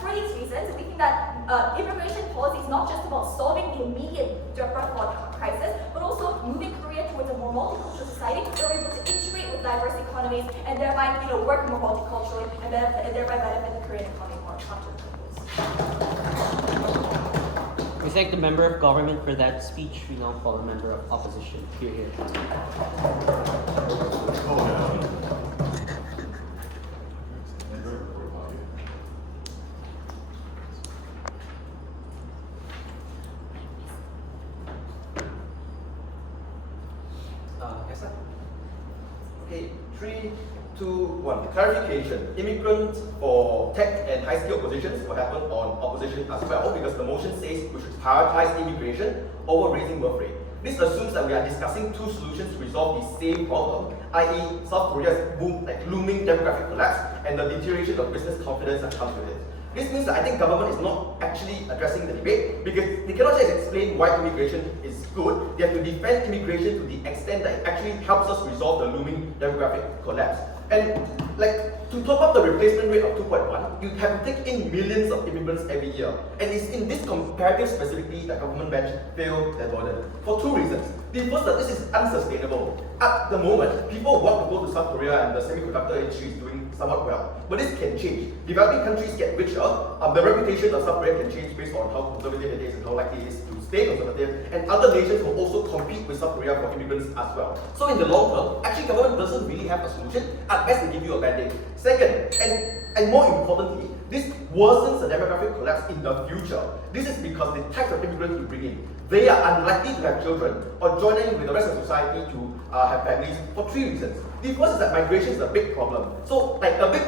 For these reasons, we think that immigration policy is not just about solving the immediate birth crisis, but also moving Korea towards a more multicultural society where we're able to integrate with diverse economies and thereby work more multiculturally and thereby benefit the Korean economy more. We thank the member of government for that speech. We now call a member of opposition. Here, here. Yes, sir. Okay, 3, 2, 1. Clarification. Immigrants for tech and high skill positions will happen on opposition as well, because the motion says we should prioritize immigration over raising birth rate. This assumes that we are discussing two solutions to resolve the same problem, i.e. South Korea's looming demographic collapse and the deterioration of business confidence that comes with it. This means that I think government is not actually addressing the debate, because they cannot just explain why immigration is good. They have to defend immigration to the extent that it actually helps us resolve the looming demographic collapse. And to top up the replacement rate of 2.1, you have to take in millions of immigrants every year. And it's in this comparative specificity that government bench failed their burden. For two reasons. The first, that this is unsustainable. At the moment, people want to go to South Korea and the semiconductor industry is doing somewhat well. But this can change. Developing countries get richer, the reputation of South Korea can change based on how conservative it is and how likely it is to stay conservative, and other nations will also compete with South Korea for immigrants as well. So in the long term, actually government doesn't really have a solution. At best, they give you a band-aid. Second, and more importantly, this worsens the demographic collapse in the future. This is because the types of immigrants we bring in, they are unlikely to have children or join in with the rest of society to have families for three reasons. The first is that migration is a big problem. So a big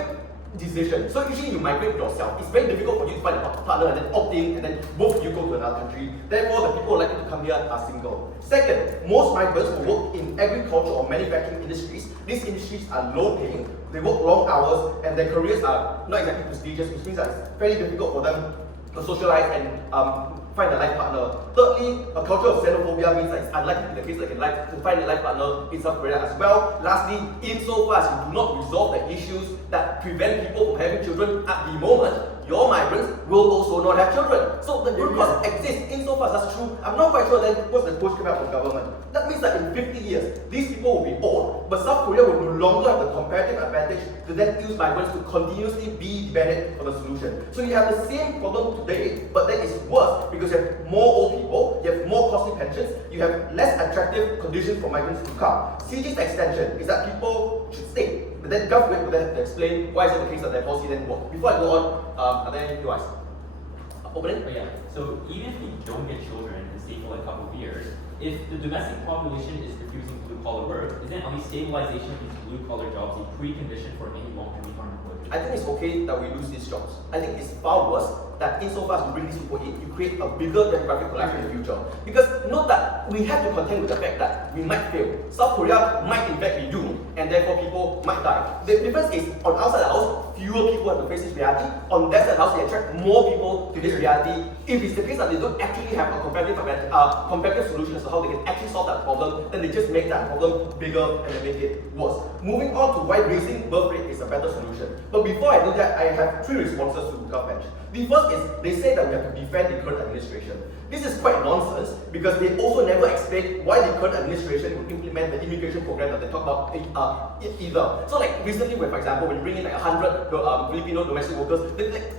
decision. So usually you migrate yourself. It's very difficult for you to find a partner and then opt in and then both of you go to another country. Therefore, the people likely to come here are single. Second, most migrants will work in agriculture or manufacturing industries. These industries are low paying, they work long hours, and their careers are not exactly prestigious, which means that it's fairly difficult for them to socialize and find a life partner. Thirdly, a culture of xenophobia means that it's unlikely to be the case that you can like to find a life partner in South Korea as well. Lastly, insofar as you do not resolve the issues that prevent people from having children at the moment, your migrants will also not have children. So the root cause exists. Insofar as that's true, I'm not quite sure then what's the push come out from government. That means that in 50 years, these people will be old, but South Korea will no longer have the comparative advantage to then use migrants to continuously be dependent on the solution. So you have the same problem today, but then it's worse because you have more old people, you have more costly pensions, you have less attractive conditions for migrants to come. CG's extension is that people should stay. But then government will then have to explain why is it the case that their policy then work. Before I go on, are there any advice? Opening? Oh, yeah. So even if we don't get children and stay for a couple of years, if the domestic population is refusing blue-collar work, isn't at least stabilization of these blue-collar jobs a precondition for any long-term economic growth? I think it's okay that we lose these jobs. I think it's far worse that insofar as you bring these people in, you create a bigger demographic collapse in the future. Because note that we have to contend with the fact that we might fail. South Korea might in fact be doomed, and therefore people might die. The difference is, on outside the house, fewer people have to face this reality. On that side of the house, they attract more people to this reality. If it's the case that they don't actually have a competitive solution as to how they can actually solve that problem, then they just make that problem bigger and they make it worse. Moving on to why raising birth rate is a better solution. But before I do that, I have three responses to the government. The first is, they say that we have to defend the current administration. This is quite nonsense because they also never explain why the current administration would implement the immigration program that they talk about either. So recently, for example, when you bring in 100 Filipino domestic workers,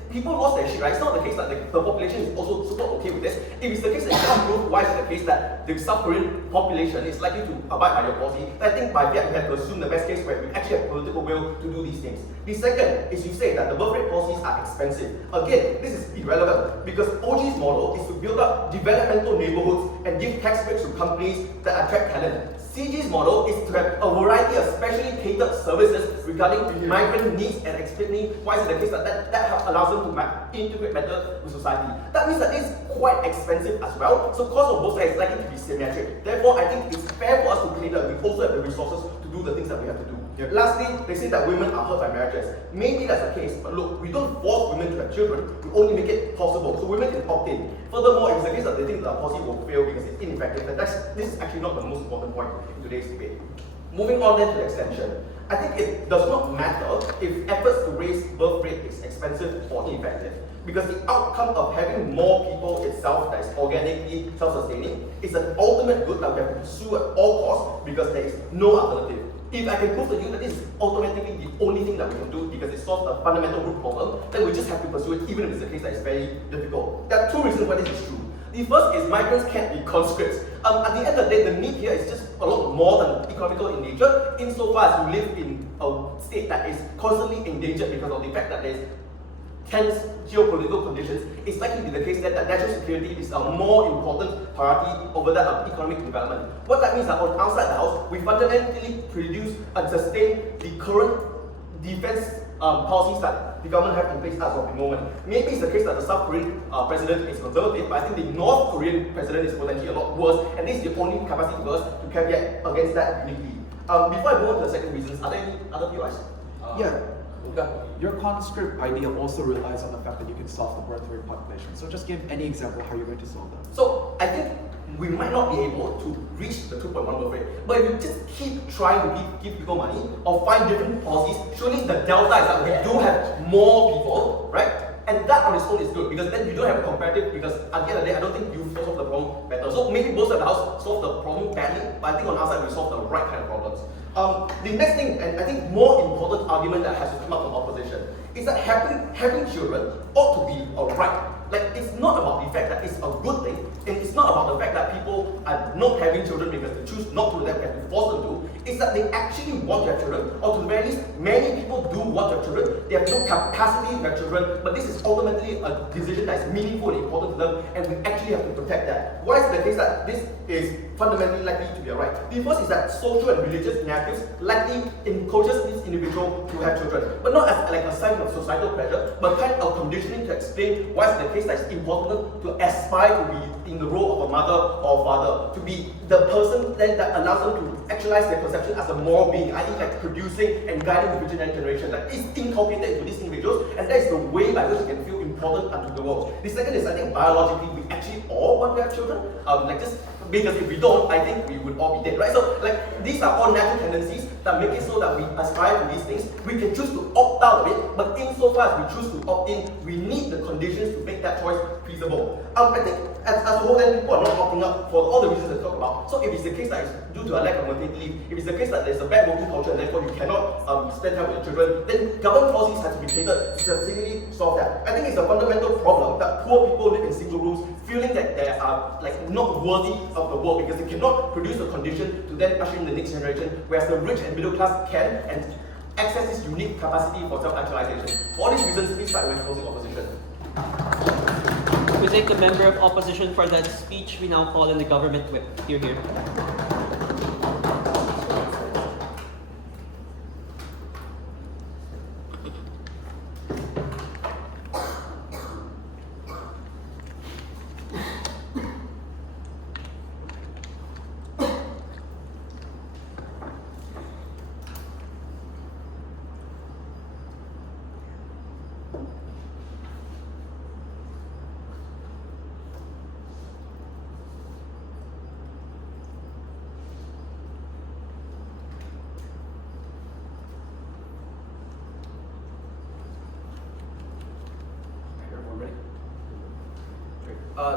people lost their shit, right? It's not the case that the population is also super okay with this. If it's the case that you can't prove why is it the case that the South Korean population is likely to abide by your policy, I think by that we have to assume the best case where we actually have political will to do these things. The second is you say that the birth rate policies are expensive. Again, this is irrelevant because OG's model is to build up developmental neighborhoods and give tax breaks to companies that attract talent. CG's model is to have a variety of specially catered services regarding migrant needs and explaining why is it the case that allows them to integrate better with society. That means that it's quite expensive as well, so cost of both sides is likely to be symmetric. Therefore, I think it's fair for us to claim that we also have the resources to do the things that we have to do. Lastly, they say that women are hurt by marriages. Maybe that's the case, but look, we don't force women to have children, we only make it possible, so women can opt in. Furthermore, it's the case that they think that the policy will fail because it's ineffective, and this is actually not the most important point in today's debate. Moving on then to the extension. I think it does not matter if efforts to raise birth rate is expensive or ineffective, because the outcome of having more people itself that is organically self-sustaining is an ultimate good that we have to pursue at all costs because there is no alternative. if I can prove to you that this is automatically the only thing that we can do because it solves a fundamental root problem, then we just have to pursue it even if it's a case that is very difficult. There are two reasons why this is true. The first is migrants can't be conscripts. At the end of the day, the need here is just a lot more than economical in nature, insofar as you live in a state that is constantly endangered because of the fact that there is tense geopolitical conditions. It's likely to be the case that national security is a more important priority over that of economic development. What that means is that on outside the house, we fundamentally produce and sustain the current defense policies that the government have in place as of the moment. Maybe it's the case that the South Korean president is conservative, but I think the North Korean president is potentially a lot worse, and this is the only capacity for us to caveat against that uniquely. Before I go on to the second reasons, are there any other POIs? Your conscript idea also relies on the fact that you can solve the birth rate population. So just give any example how you're going to solve that. So I think we might not be able to reach the 2.1 birth rate, but if you just keep trying to give people money or find different policies, surely the delta is that we do have more people, right? And that on its own is good because then you don't have a comparative, because at the end of the day, I don't think you solve the problem better. So maybe both of the house solve the problem badly, but I think on our side we solve the right kind of problems. The next thing, and I think more important argument that has to come out from opposition, is that having children ought to be a right. Like, it's not about the fact that it's a good thing, and it's not about the fact that people are not having children because they choose not to, and to force them to. It's that they actually want to have children, or to the very least, many people do want to have children. They have no capacity to have children, but this is ultimately a decision that is meaningful and important to them, and we actually have to protect that. Why is it the case that this is fundamentally likely to be a right? The first is that social and religious narratives likely encourages this individual to have children, but not as like a sign of societal pressure, but kind of conditioning to explain why it's the case that it's important to aspire to be in the role of a mother or father, to be the person then that allows them to actualize their perception as a moral being, i.e. like producing and guiding the future generation. That is inculcated into these individuals, and that is the way by which they can feel important unto the world. The second is, I think biologically we actually all want to have children, because if we don't, I think we would all be dead, right? So like these are all natural tendencies that make it so that we aspire to these things. We can choose to opt out of it, but insofar as we choose to opt in, we need the conditions to make that choice feasible. I think as a whole, then people are not opting out for all the reasons I talk about. So if it's the case that it's due to a lack of maternity leave, if it's the case that there's a bad working culture and therefore you cannot spend time with your children, then government policies have to be created to specifically solve that. I think it's a fundamental problem that poor people live in single rooms, feeling that they are like not worthy of the world because they cannot produce a condition to then usher in the next generation, whereas the rich and middle class can and access this unique capacity for self-actualization. For all these reasons, please start with closing opposition. We thank the member of opposition for that speech. We now call on the government whip. Here.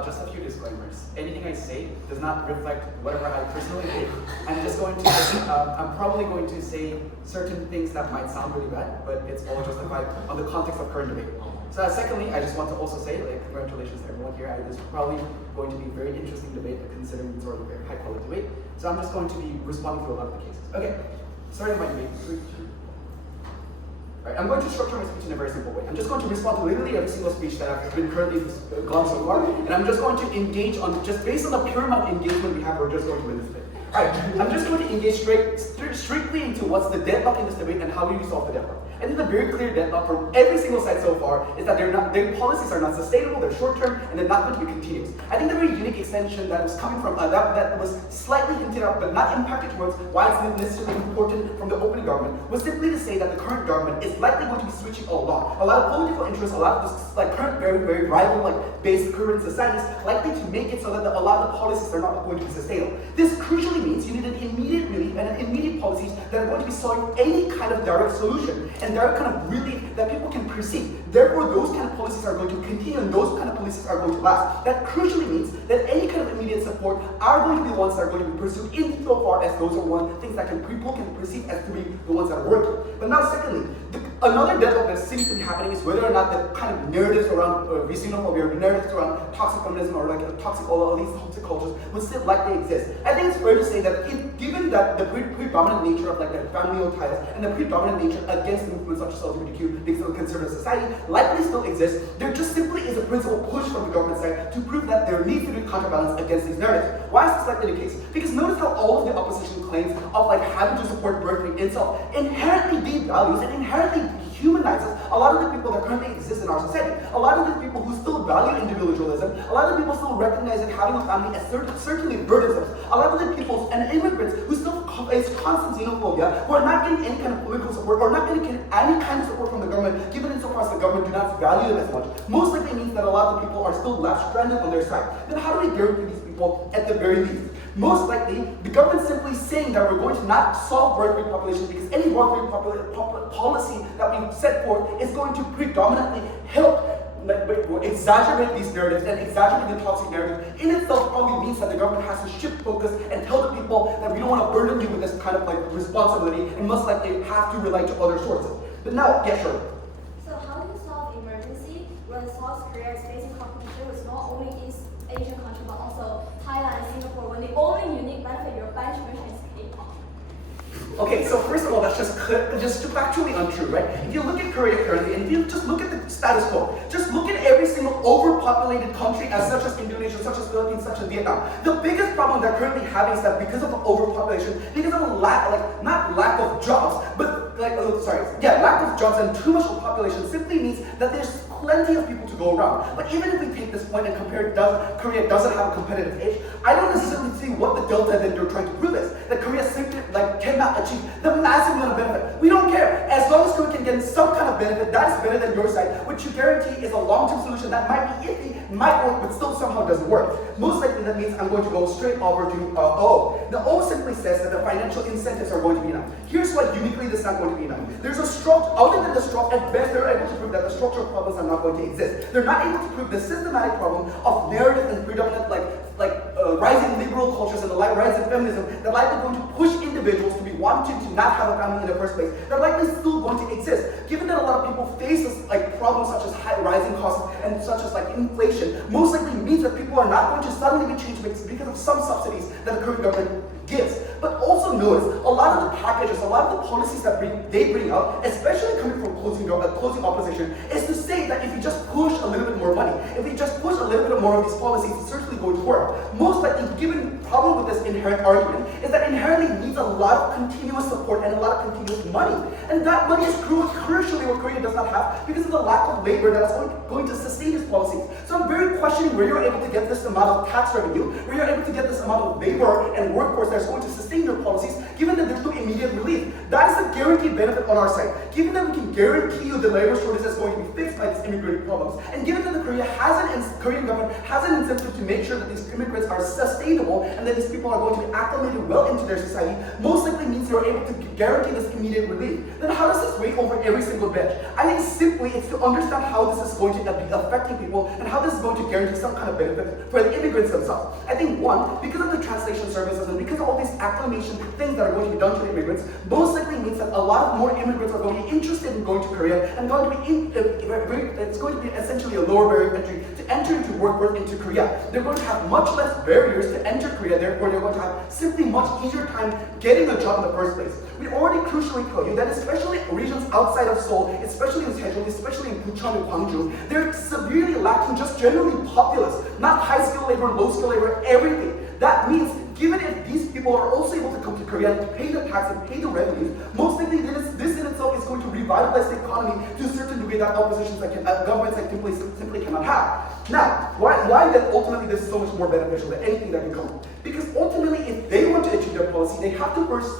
Just a few disclaimers. Anything I say does not reflect whatever I personally think. I'm probably going to say certain things that might sound really bad, but it's all justified on the context of current debate. So secondly, I just want to also say, congratulations to everyone here. This is probably going to be a very interesting debate, considering it's already a very high quality debate. So I'm just going to be responding to a lot of the cases. Okay, starting my debate. Right, I'm going to structure my speech in a very simple way. I'm just going to respond to literally every single speech that I've been currently gone so far, and I'm just going to engage on, just based on the pure amount of engagement we have, we're just going to win this debate. Alright, I'm just going to engage strictly into what's the deadlock in this debate and how we resolve the deadlock. I think the very clear deadlock from every single side so far is that their policies are not sustainable, they're short-term, and they're not going to be continuous. I think the very unique extension that was coming from, that was slightly hinted at but not impacted towards why it's not necessarily important from the opening government, was simply to say that the current government is likely going to be switching a lot. A lot of political interests, a lot of this current very rival based current societies likely to make it so that a lot of the policies are not going to be sustainable. This crucially means you need an immediate relief and an immediate policies that are going to be solving any kind of direct solution and direct kind of relief that people can perceive. Therefore, those kind of policies are going to continue and those kind of policies are going to last. That crucially means that any kind of immediate support are going to be the ones that are going to be pursued insofar as those are things that people can perceive as to be the ones that are working. But now secondly, another deadlock that seems to be happening is whether or not the kind of narratives around xenophobia or narratives around toxic feminism or like toxic, all these toxic cultures would still likely exist. I think it's fair to say that given that the predominant nature of like the familial ties and the predominant nature against movements such as LGBTQ being still considered a society likely still exists, there just simply is a principal push from the government side to prove that there needs to be counterbalance against these narratives. Why is this likely the case? Because notice how all of the opposition claims of like having to support birth rate itself inherently devalues and inherently humanizes a lot of the people that currently exist in our society. A lot of the people who still value individualism, a lot of the people still recognize that having a family is certainly burdensome. A lot of the people and immigrants who still face constant xenophobia, who are not getting any kind of political support or not getting any kind of support from the government, given insofar as the government do not value them as much, most likely means that a lot of the people are still left stranded on their side. Then how do we guarantee these people at the very least? Most likely, the government simply saying that we're going to not solve birth rate population because any birth rate policy that we set forth is going to predominantly help exaggerate these narratives and exaggerate the toxic narrative in itself probably means that the government has to shift focus and tell the people that we don't want to burden you with this kind of like responsibility and must likely have to rely to other sources. But now, yeah, sure. So how do you solve emergency when South Korea is facing competition with not only East Asian countries but also Thailand and Singapore, when the only unique benefit your benchmark is K-pop? Okay, so first of all, that's just factually untrue, right? If you look at Korea currently, and if you just look at the status quo, just look at every single overpopulated country as such as Indonesia, such as Philippines, such as Vietnam. The biggest problem they're currently having is that because of the overpopulation, because of a lack, not lack of jobs, but lack of jobs and too much of population simply means that there's plenty of people to go around. But even if we take this point and compare Korea doesn't have a competitive edge, I don't necessarily see what the delta that they're trying to prove is. That Korea simply cannot achieve the massive amount of benefit. We don't care. As long as Korea can get some kind of benefit, that is better than your side, which you guarantee is a long-term solution that might be iffy, might work, but still somehow doesn't work. Most likely that means I'm going to go straight over to O. The O simply says that the financial incentives are going to be enough. Here's why uniquely this is not going to be enough. There's a structure, other than the structure, at best they're able to prove that the structural problems are not going to exist. They're not able to prove the systematic problem of narrative and predominant rising liberal cultures and the rising feminism that are likely going to push individuals to be wanting to not have a family in the first place. They're likely still going to exist. Given that a lot of people face this, problems such as high rising costs and such as inflation, most likely means that people are not going to suddenly be changed because of some subsidies that the current government gives. But also notice, a lot of the packages, a lot of the policies that they bring out, especially coming from closing opposition, is to say that if you just push a little bit more money, if we just push a little bit more of these policies, it's certainly going to work. Most likely, given the problem with this inherent argument, is that inherently needs a lot of continuous support and a lot of continuous money. And that money is crucially what Korea does not have because of the lack of labor that is going to sustain these policies. So I'm very questioning where you're able to get this amount of tax revenue, where you're able to get this amount of labor and workforce that's going to sustain your policies, given that there's no immediate relief. That is a guaranteed benefit on our side. Given that we can guarantee you the labor shortage is going to be fixed by these immigrant problems, and given that the Korean government has an incentive to make sure that these immigrants are sustainable and that these people are going to be acclimated well into their society, most likely means you're able to guarantee this immediate relief. Then how does this weigh over every single bench? I think simply it's to understand how this is going to be affecting people and how this is going to guarantee some kind of benefit for the immigrants themselves. I think one, because of the translation services and because of all these acclimation things that are going to be done to the immigrants, most likely means that a lot more immigrants are going to be interested in going to Korea and going to be it's going to be essentially a lower barrier of entry to enter into workforce into Korea. They're going to have much less barriers to enter Korea, therefore they're going to have simply much easier time getting a job in the first place. We already crucially tell you that especially regions outside of Seoul, especially in Jeong, especially in Bucheon and Gwangju, they're severely lacking just generally populace, not high skill labor, low skill labor, everything. That means, given if these people are also able to come to Korea and pay the tax and pay the revenues, most likely this in itself is going to revitalize the economy to a certain degree that oppositions governments simply cannot have. Now, why then ultimately this is so much more beneficial than anything that can come? Because ultimately, if they want to achieve their policy, they have to first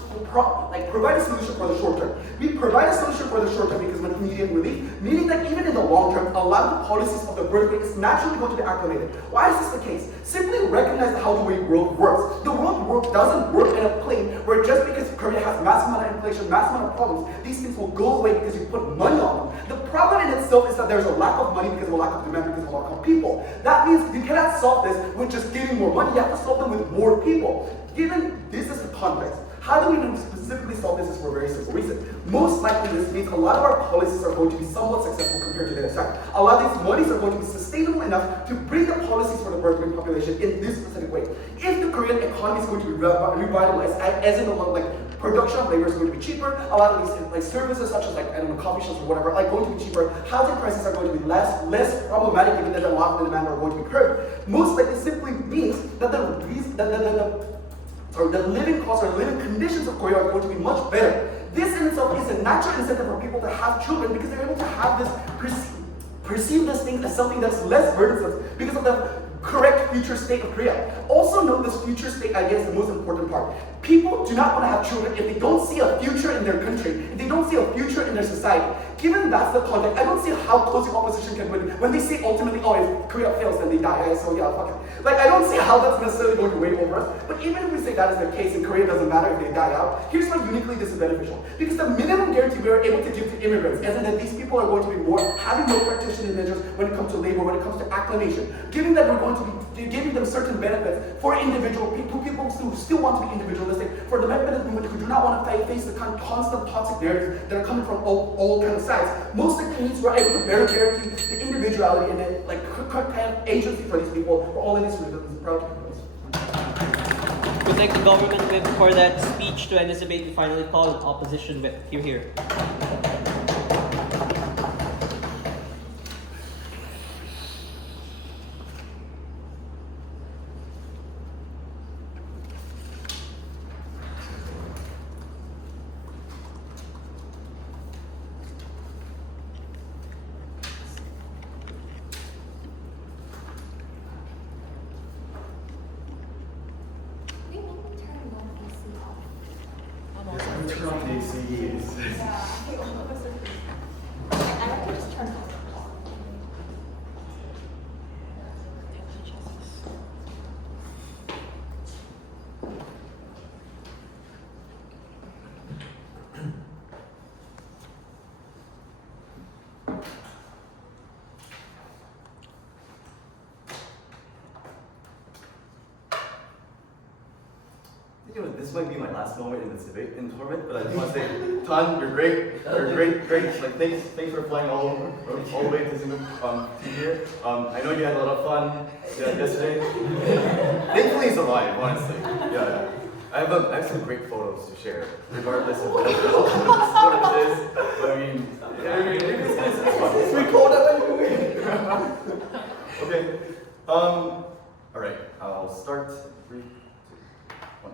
provide a solution for the short term. We provide a solution for the short term because of an immediate relief, meaning that even in the long term, a lot of the policies of the birth rate is naturally going to be acclimated. Why is this the case? Simply recognize how the way world works. The world doesn't work in a plane where just because Korea has massive amount of inflation, massive amount of problems. These things will go away because you put money on them. The problem in itself is that there's a lack of money because of a lack of demand, because of a lack of people. That means you cannot solve this with just giving more money. You have to solve them with more people. Given this is the context, how do we specifically solve this? Is for a very simple reason. Most likely this means a lot of our policies are going to be somewhat successful compared to the other side. A lot of these monies are going to be sustainable enough to bring the policies for the birth rate population in this specific way. If the Korean economy is going to be revitalized, as in the one like production of labor is going to be cheaper, a lot of these like services such as like I don't know, coffee shops or whatever are going to be cheaper, housing prices are going to be less problematic given that a lot of the demand are going to be curbed. Most likely simply means that the living costs or living conditions of Korea are going to be much better. This in itself is a natural incentive for people to have children because they're able to have this perceive this thing as something that's less burdensome because of the correct future state of Korea. Also note this future state idea is the most important part. People do not want to have children if they don't see a future in their country, if they don't see a future in their society. Given that's the context, I don't see how close the opposition can win when they say ultimately, oh, if Korea fails, then they die. So yeah, fuck it. Like, I don't see how that's necessarily going to weigh over us. But even if we say that is the case and Korea doesn't matter if they die out, here's why uniquely this is beneficial. Because the minimum guarantee we are able to give to immigrants, as in that these people are going to be having more practitioner measures when it comes to labor, when it comes to acclimation. Given that we're going to be giving them certain benefits for individual people who still want to be individualistic, for the Methodist movement who do not want to face the kind of constant toxic narratives that are coming from all kinds of sides. Most of the means we're able to better guarantee the individuality and the like kind of agency for these people for all of these reasons. We thank the government whip for that speech to anticipate the finally called opposition whip. Here. Turn off the AC. I like to just turn off. This might be my last moment in this debate in tournament, but I just want to say, Thanh, you're great. You're great. Like, thanks for flying all the way to Singapore to here. I know you had a lot of fun yesterday. Thankfully, it's alive, honestly. Yeah. I have some great photos to share, regardless of what it is. But I mean, it's fun. It's recorded. Okay. All right. I'll start. 3, 2, 1.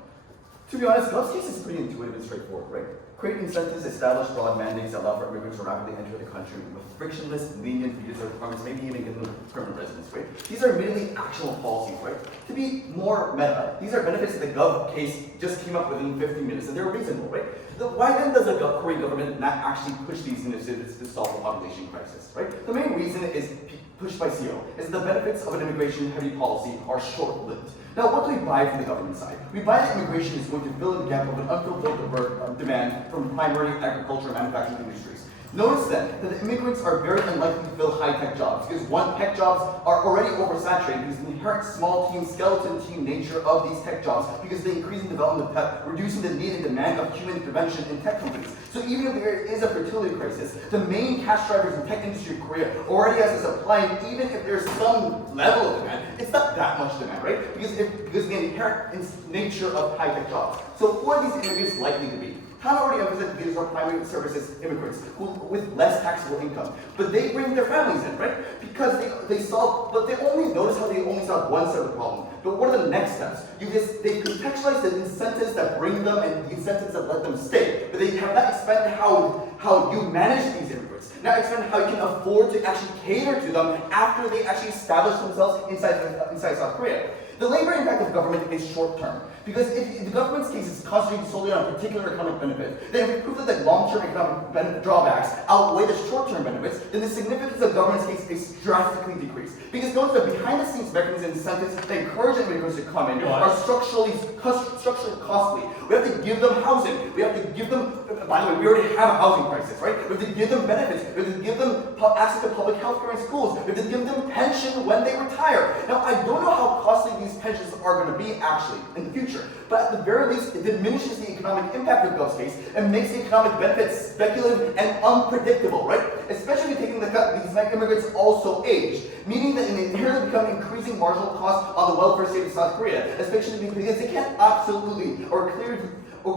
To be honest, Love's case is pretty intuitive and straightforward, right? Create incentives, establish broad mandates that allow for immigrants to rapidly enter the country with frictionless, lenient visa requirements, maybe even give them permanent residence, right? These are merely actionable policies, right? To be more meta, these are benefits that the Gov case just came up within 15 minutes, and they're reasonable, right? Why then does the Korean government not actually push these initiatives to solve the population crisis, right? The main reason is pushed by CEO is that the benefits of an immigration-heavy policy are short-lived. Now, what do we buy from the government side? We buy that immigration is going to fill in the gap of an unfulfilled demand from primary agriculture and manufacturing industries. Notice then that the immigrants are very unlikely to fill high-tech jobs because tech jobs are already oversaturated because of the inherent small team, skeleton team nature of these tech jobs because of the increasing development of tech, reducing the need and demand of human intervention in tech companies. So even if there is a fertility crisis, the main cash drivers in tech industry in Korea already has a supply, and even if there's some level of demand, it's not that much demand, right? Because of the inherent nature of high-tech jobs. So who are these immigrants likely to be? Thanh already emphasized these are primary services immigrants with less taxable income, but they bring their families in, right? Because they solve, but they only notice how they only solve one side of the problem. But what are the next steps? They contextualize the incentives that bring them and the incentives that let them stay, but they have not expanded how you manage these immigrants. Now expand how you can afford to actually cater to them after they actually establish themselves inside South Korea. The labor impact of government is short term, because if the government's case is concentrating solely on a particular economic benefit, then if we prove that the long-term economic benefit drawbacks outweigh the short-term benefits, then the significance of government's case is drastically decreased. Because notice that behind-the-scenes mechanisms and incentives that encourage immigrants to come in are structurally costly. We have to give them housing. We have to give them, by the way, we already have a housing crisis, right? We have to give them benefits. We have to give them access to public health care and schools. We have to give them pension when they retire. Now, I don't know how costly these pensions are going to be actually in the future, but at the very least, it diminishes the economic impact of Gov's case and makes the economic benefits speculative and unpredictable, right? Especially taking the cut these immigrants also age, meaning that they inherently become increasing marginal costs on the welfare state of South Korea, especially because they can't absolutely or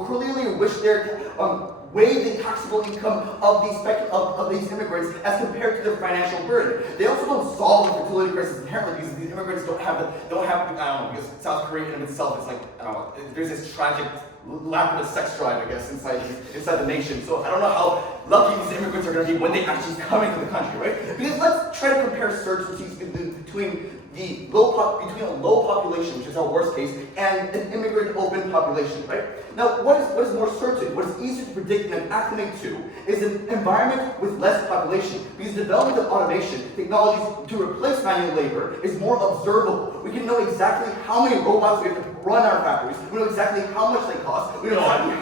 clearly wish their weigh the taxable income of these immigrants as compared to their financial burden. They also don't solve the fertility crisis inherently because these immigrants don't have I don't know, because South Korea in itself is like, I don't know, there's this tragic lack of a sex drive, I guess, inside the nation. So I don't know how lucky these immigrants are going to be when they actually come into the country, right? Because let's try to compare certainties between a low population, which is our worst case, and an immigrant open population, right? Now, what is more certain, what is easier to predict and acclimate to, is an environment with less population. Because the development of automation technologies to replace manual labor is more observable. We can know exactly how many robots we have to run our factories. We know exactly how much they cost. We know exactly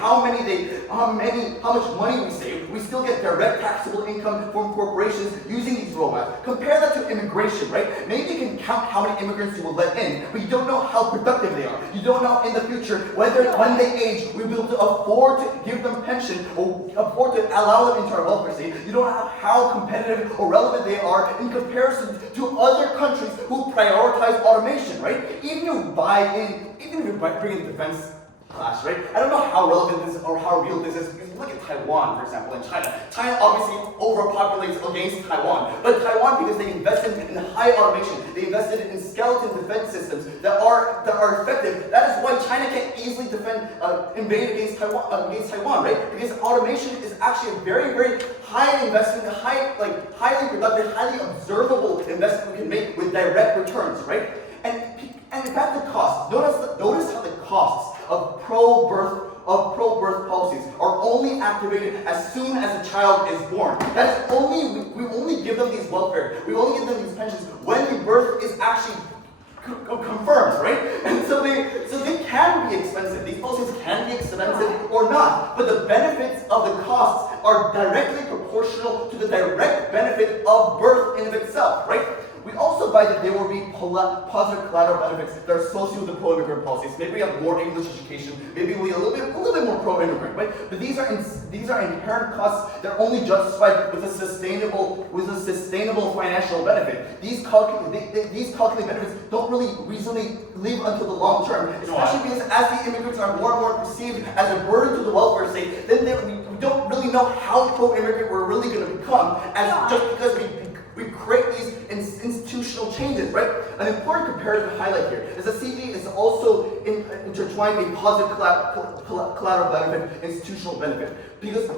how much money we save. We still get direct taxable income from corporations using these robots. Compare that to immigration, right? Maybe you can count how many immigrants you will let in, but you don't know how productive they are. You don't know in the future whether when they age, we'll be able to afford to give them pension or afford to allow them into our welfare state. You don't know how competitive or relevant they are in comparison to other countries who prioritize automation, right? Even if you bring in defense class, right? I don't know how relevant this is or how real this is because look at Taiwan, for example, and China. China obviously overpopulates against Taiwan, but Taiwan, because they invested in high automation, they invested in skeleton defense systems that are effective. That is why China can't easily invade against Taiwan, right? Because automation is actually a very, very high investment, highly productive, highly observable investment we can make with direct returns, right? And back to costs. Notice how the costs of pro-birth policies are only activated as soon as a child is born. That is we only give them these welfare. We only give them these pensions when the birth is actually confirmed, right? And so they can be expensive. These policies can be expensive or not, but the benefits of the costs are directly proportional to the direct benefit of birth in of itself, right? We also buy that there will be positive collateral benefits that are associated with the pro-immigrant policies. Maybe we have more English education. Maybe we a little bit more pro-immigrant, right? But these are inherent costs that are only justified with a sustainable financial benefit. These calculated benefits don't really reasonably live until the long term, especially because as the immigrants are more and more perceived as a burden to the welfare state, then we don't really know how pro-immigrant we're really going to become, just because we create these institutional changes, right? An important comparative to highlight here is that CD is also intertwined a positive collateral benefit, institutional benefit.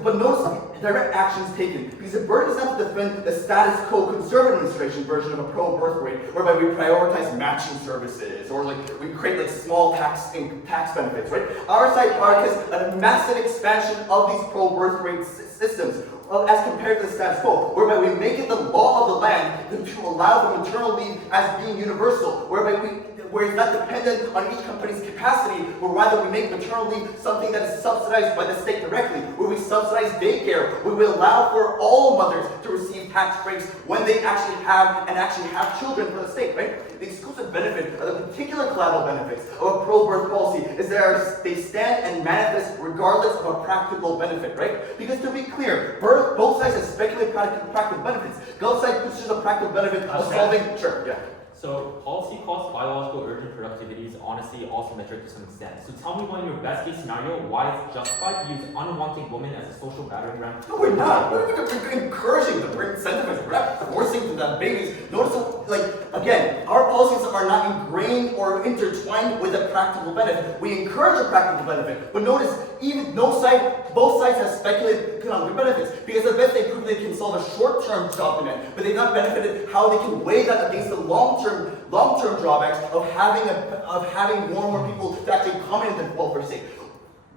But notice direct actions taken, because the burden is not to defend the status quo conservative administration version of a pro-birth rate, whereby we prioritize matching services, or we create small tax benefits, right? Our side prioritizes a massive expansion of these pro-birth rate systems, as compared to the status quo, whereby we make it the law of the land to allow the maternal leave as being universal, where it's not dependent on each company's capacity, but rather we make maternal leave something that is subsidized by the state directly, where we subsidize daycare, where we allow for all mothers to receive tax breaks when they actually have children for the state, right? The exclusive benefit of the particular collateral benefits of a pro-birth policy is that they stand and manifest regardless of a practical benefit, right? Because to be clear, both sides have speculative practical benefits. Both sides push a practical benefit of solving. Sure, yeah. So policy costs biological urgent productivity is honestly also metric to some extent. So tell me, in your best case scenario, why it's justified to use unwanted women as a social battering ram? No, we're not. We're encouraging them. We're incentivizing. We're not forcing them to have babies. Notice, again, our policies are not ingrained or intertwined with a practical benefit. We encourage a practical benefit. But notice, both sides have speculated economic benefits, because at best they prove they can solve a short-term job demand, but they've not benefited how they can weigh that against the long-term drawbacks of having more and more people to actually come into the welfare state.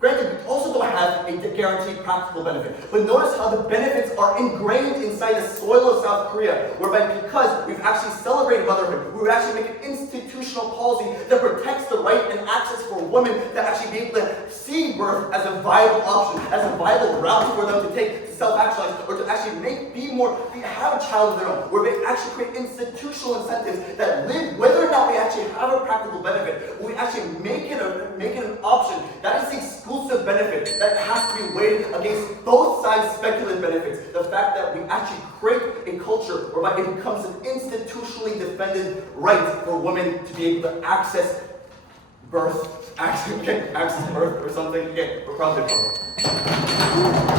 Granted, we also don't have a guaranteed practical benefit, but notice how the benefits are ingrained inside the soil of South Korea, whereby because we've actually celebrated motherhood, we would actually make an institutional policy that protects the right and access for women to actually be able to see birth as a viable option, as a viable route for them to take to self-actualize, or to actually have a child of their own, where we actually create institutional incentives that live, whether or not we actually have a practical benefit, we actually make it an option. That is the exclusive benefit that has to be weighed against both sides' speculative benefits. The fact that we actually create a culture whereby it becomes an institutionally defended right for women to be able to access birth or something. Okay, we're proud to cover.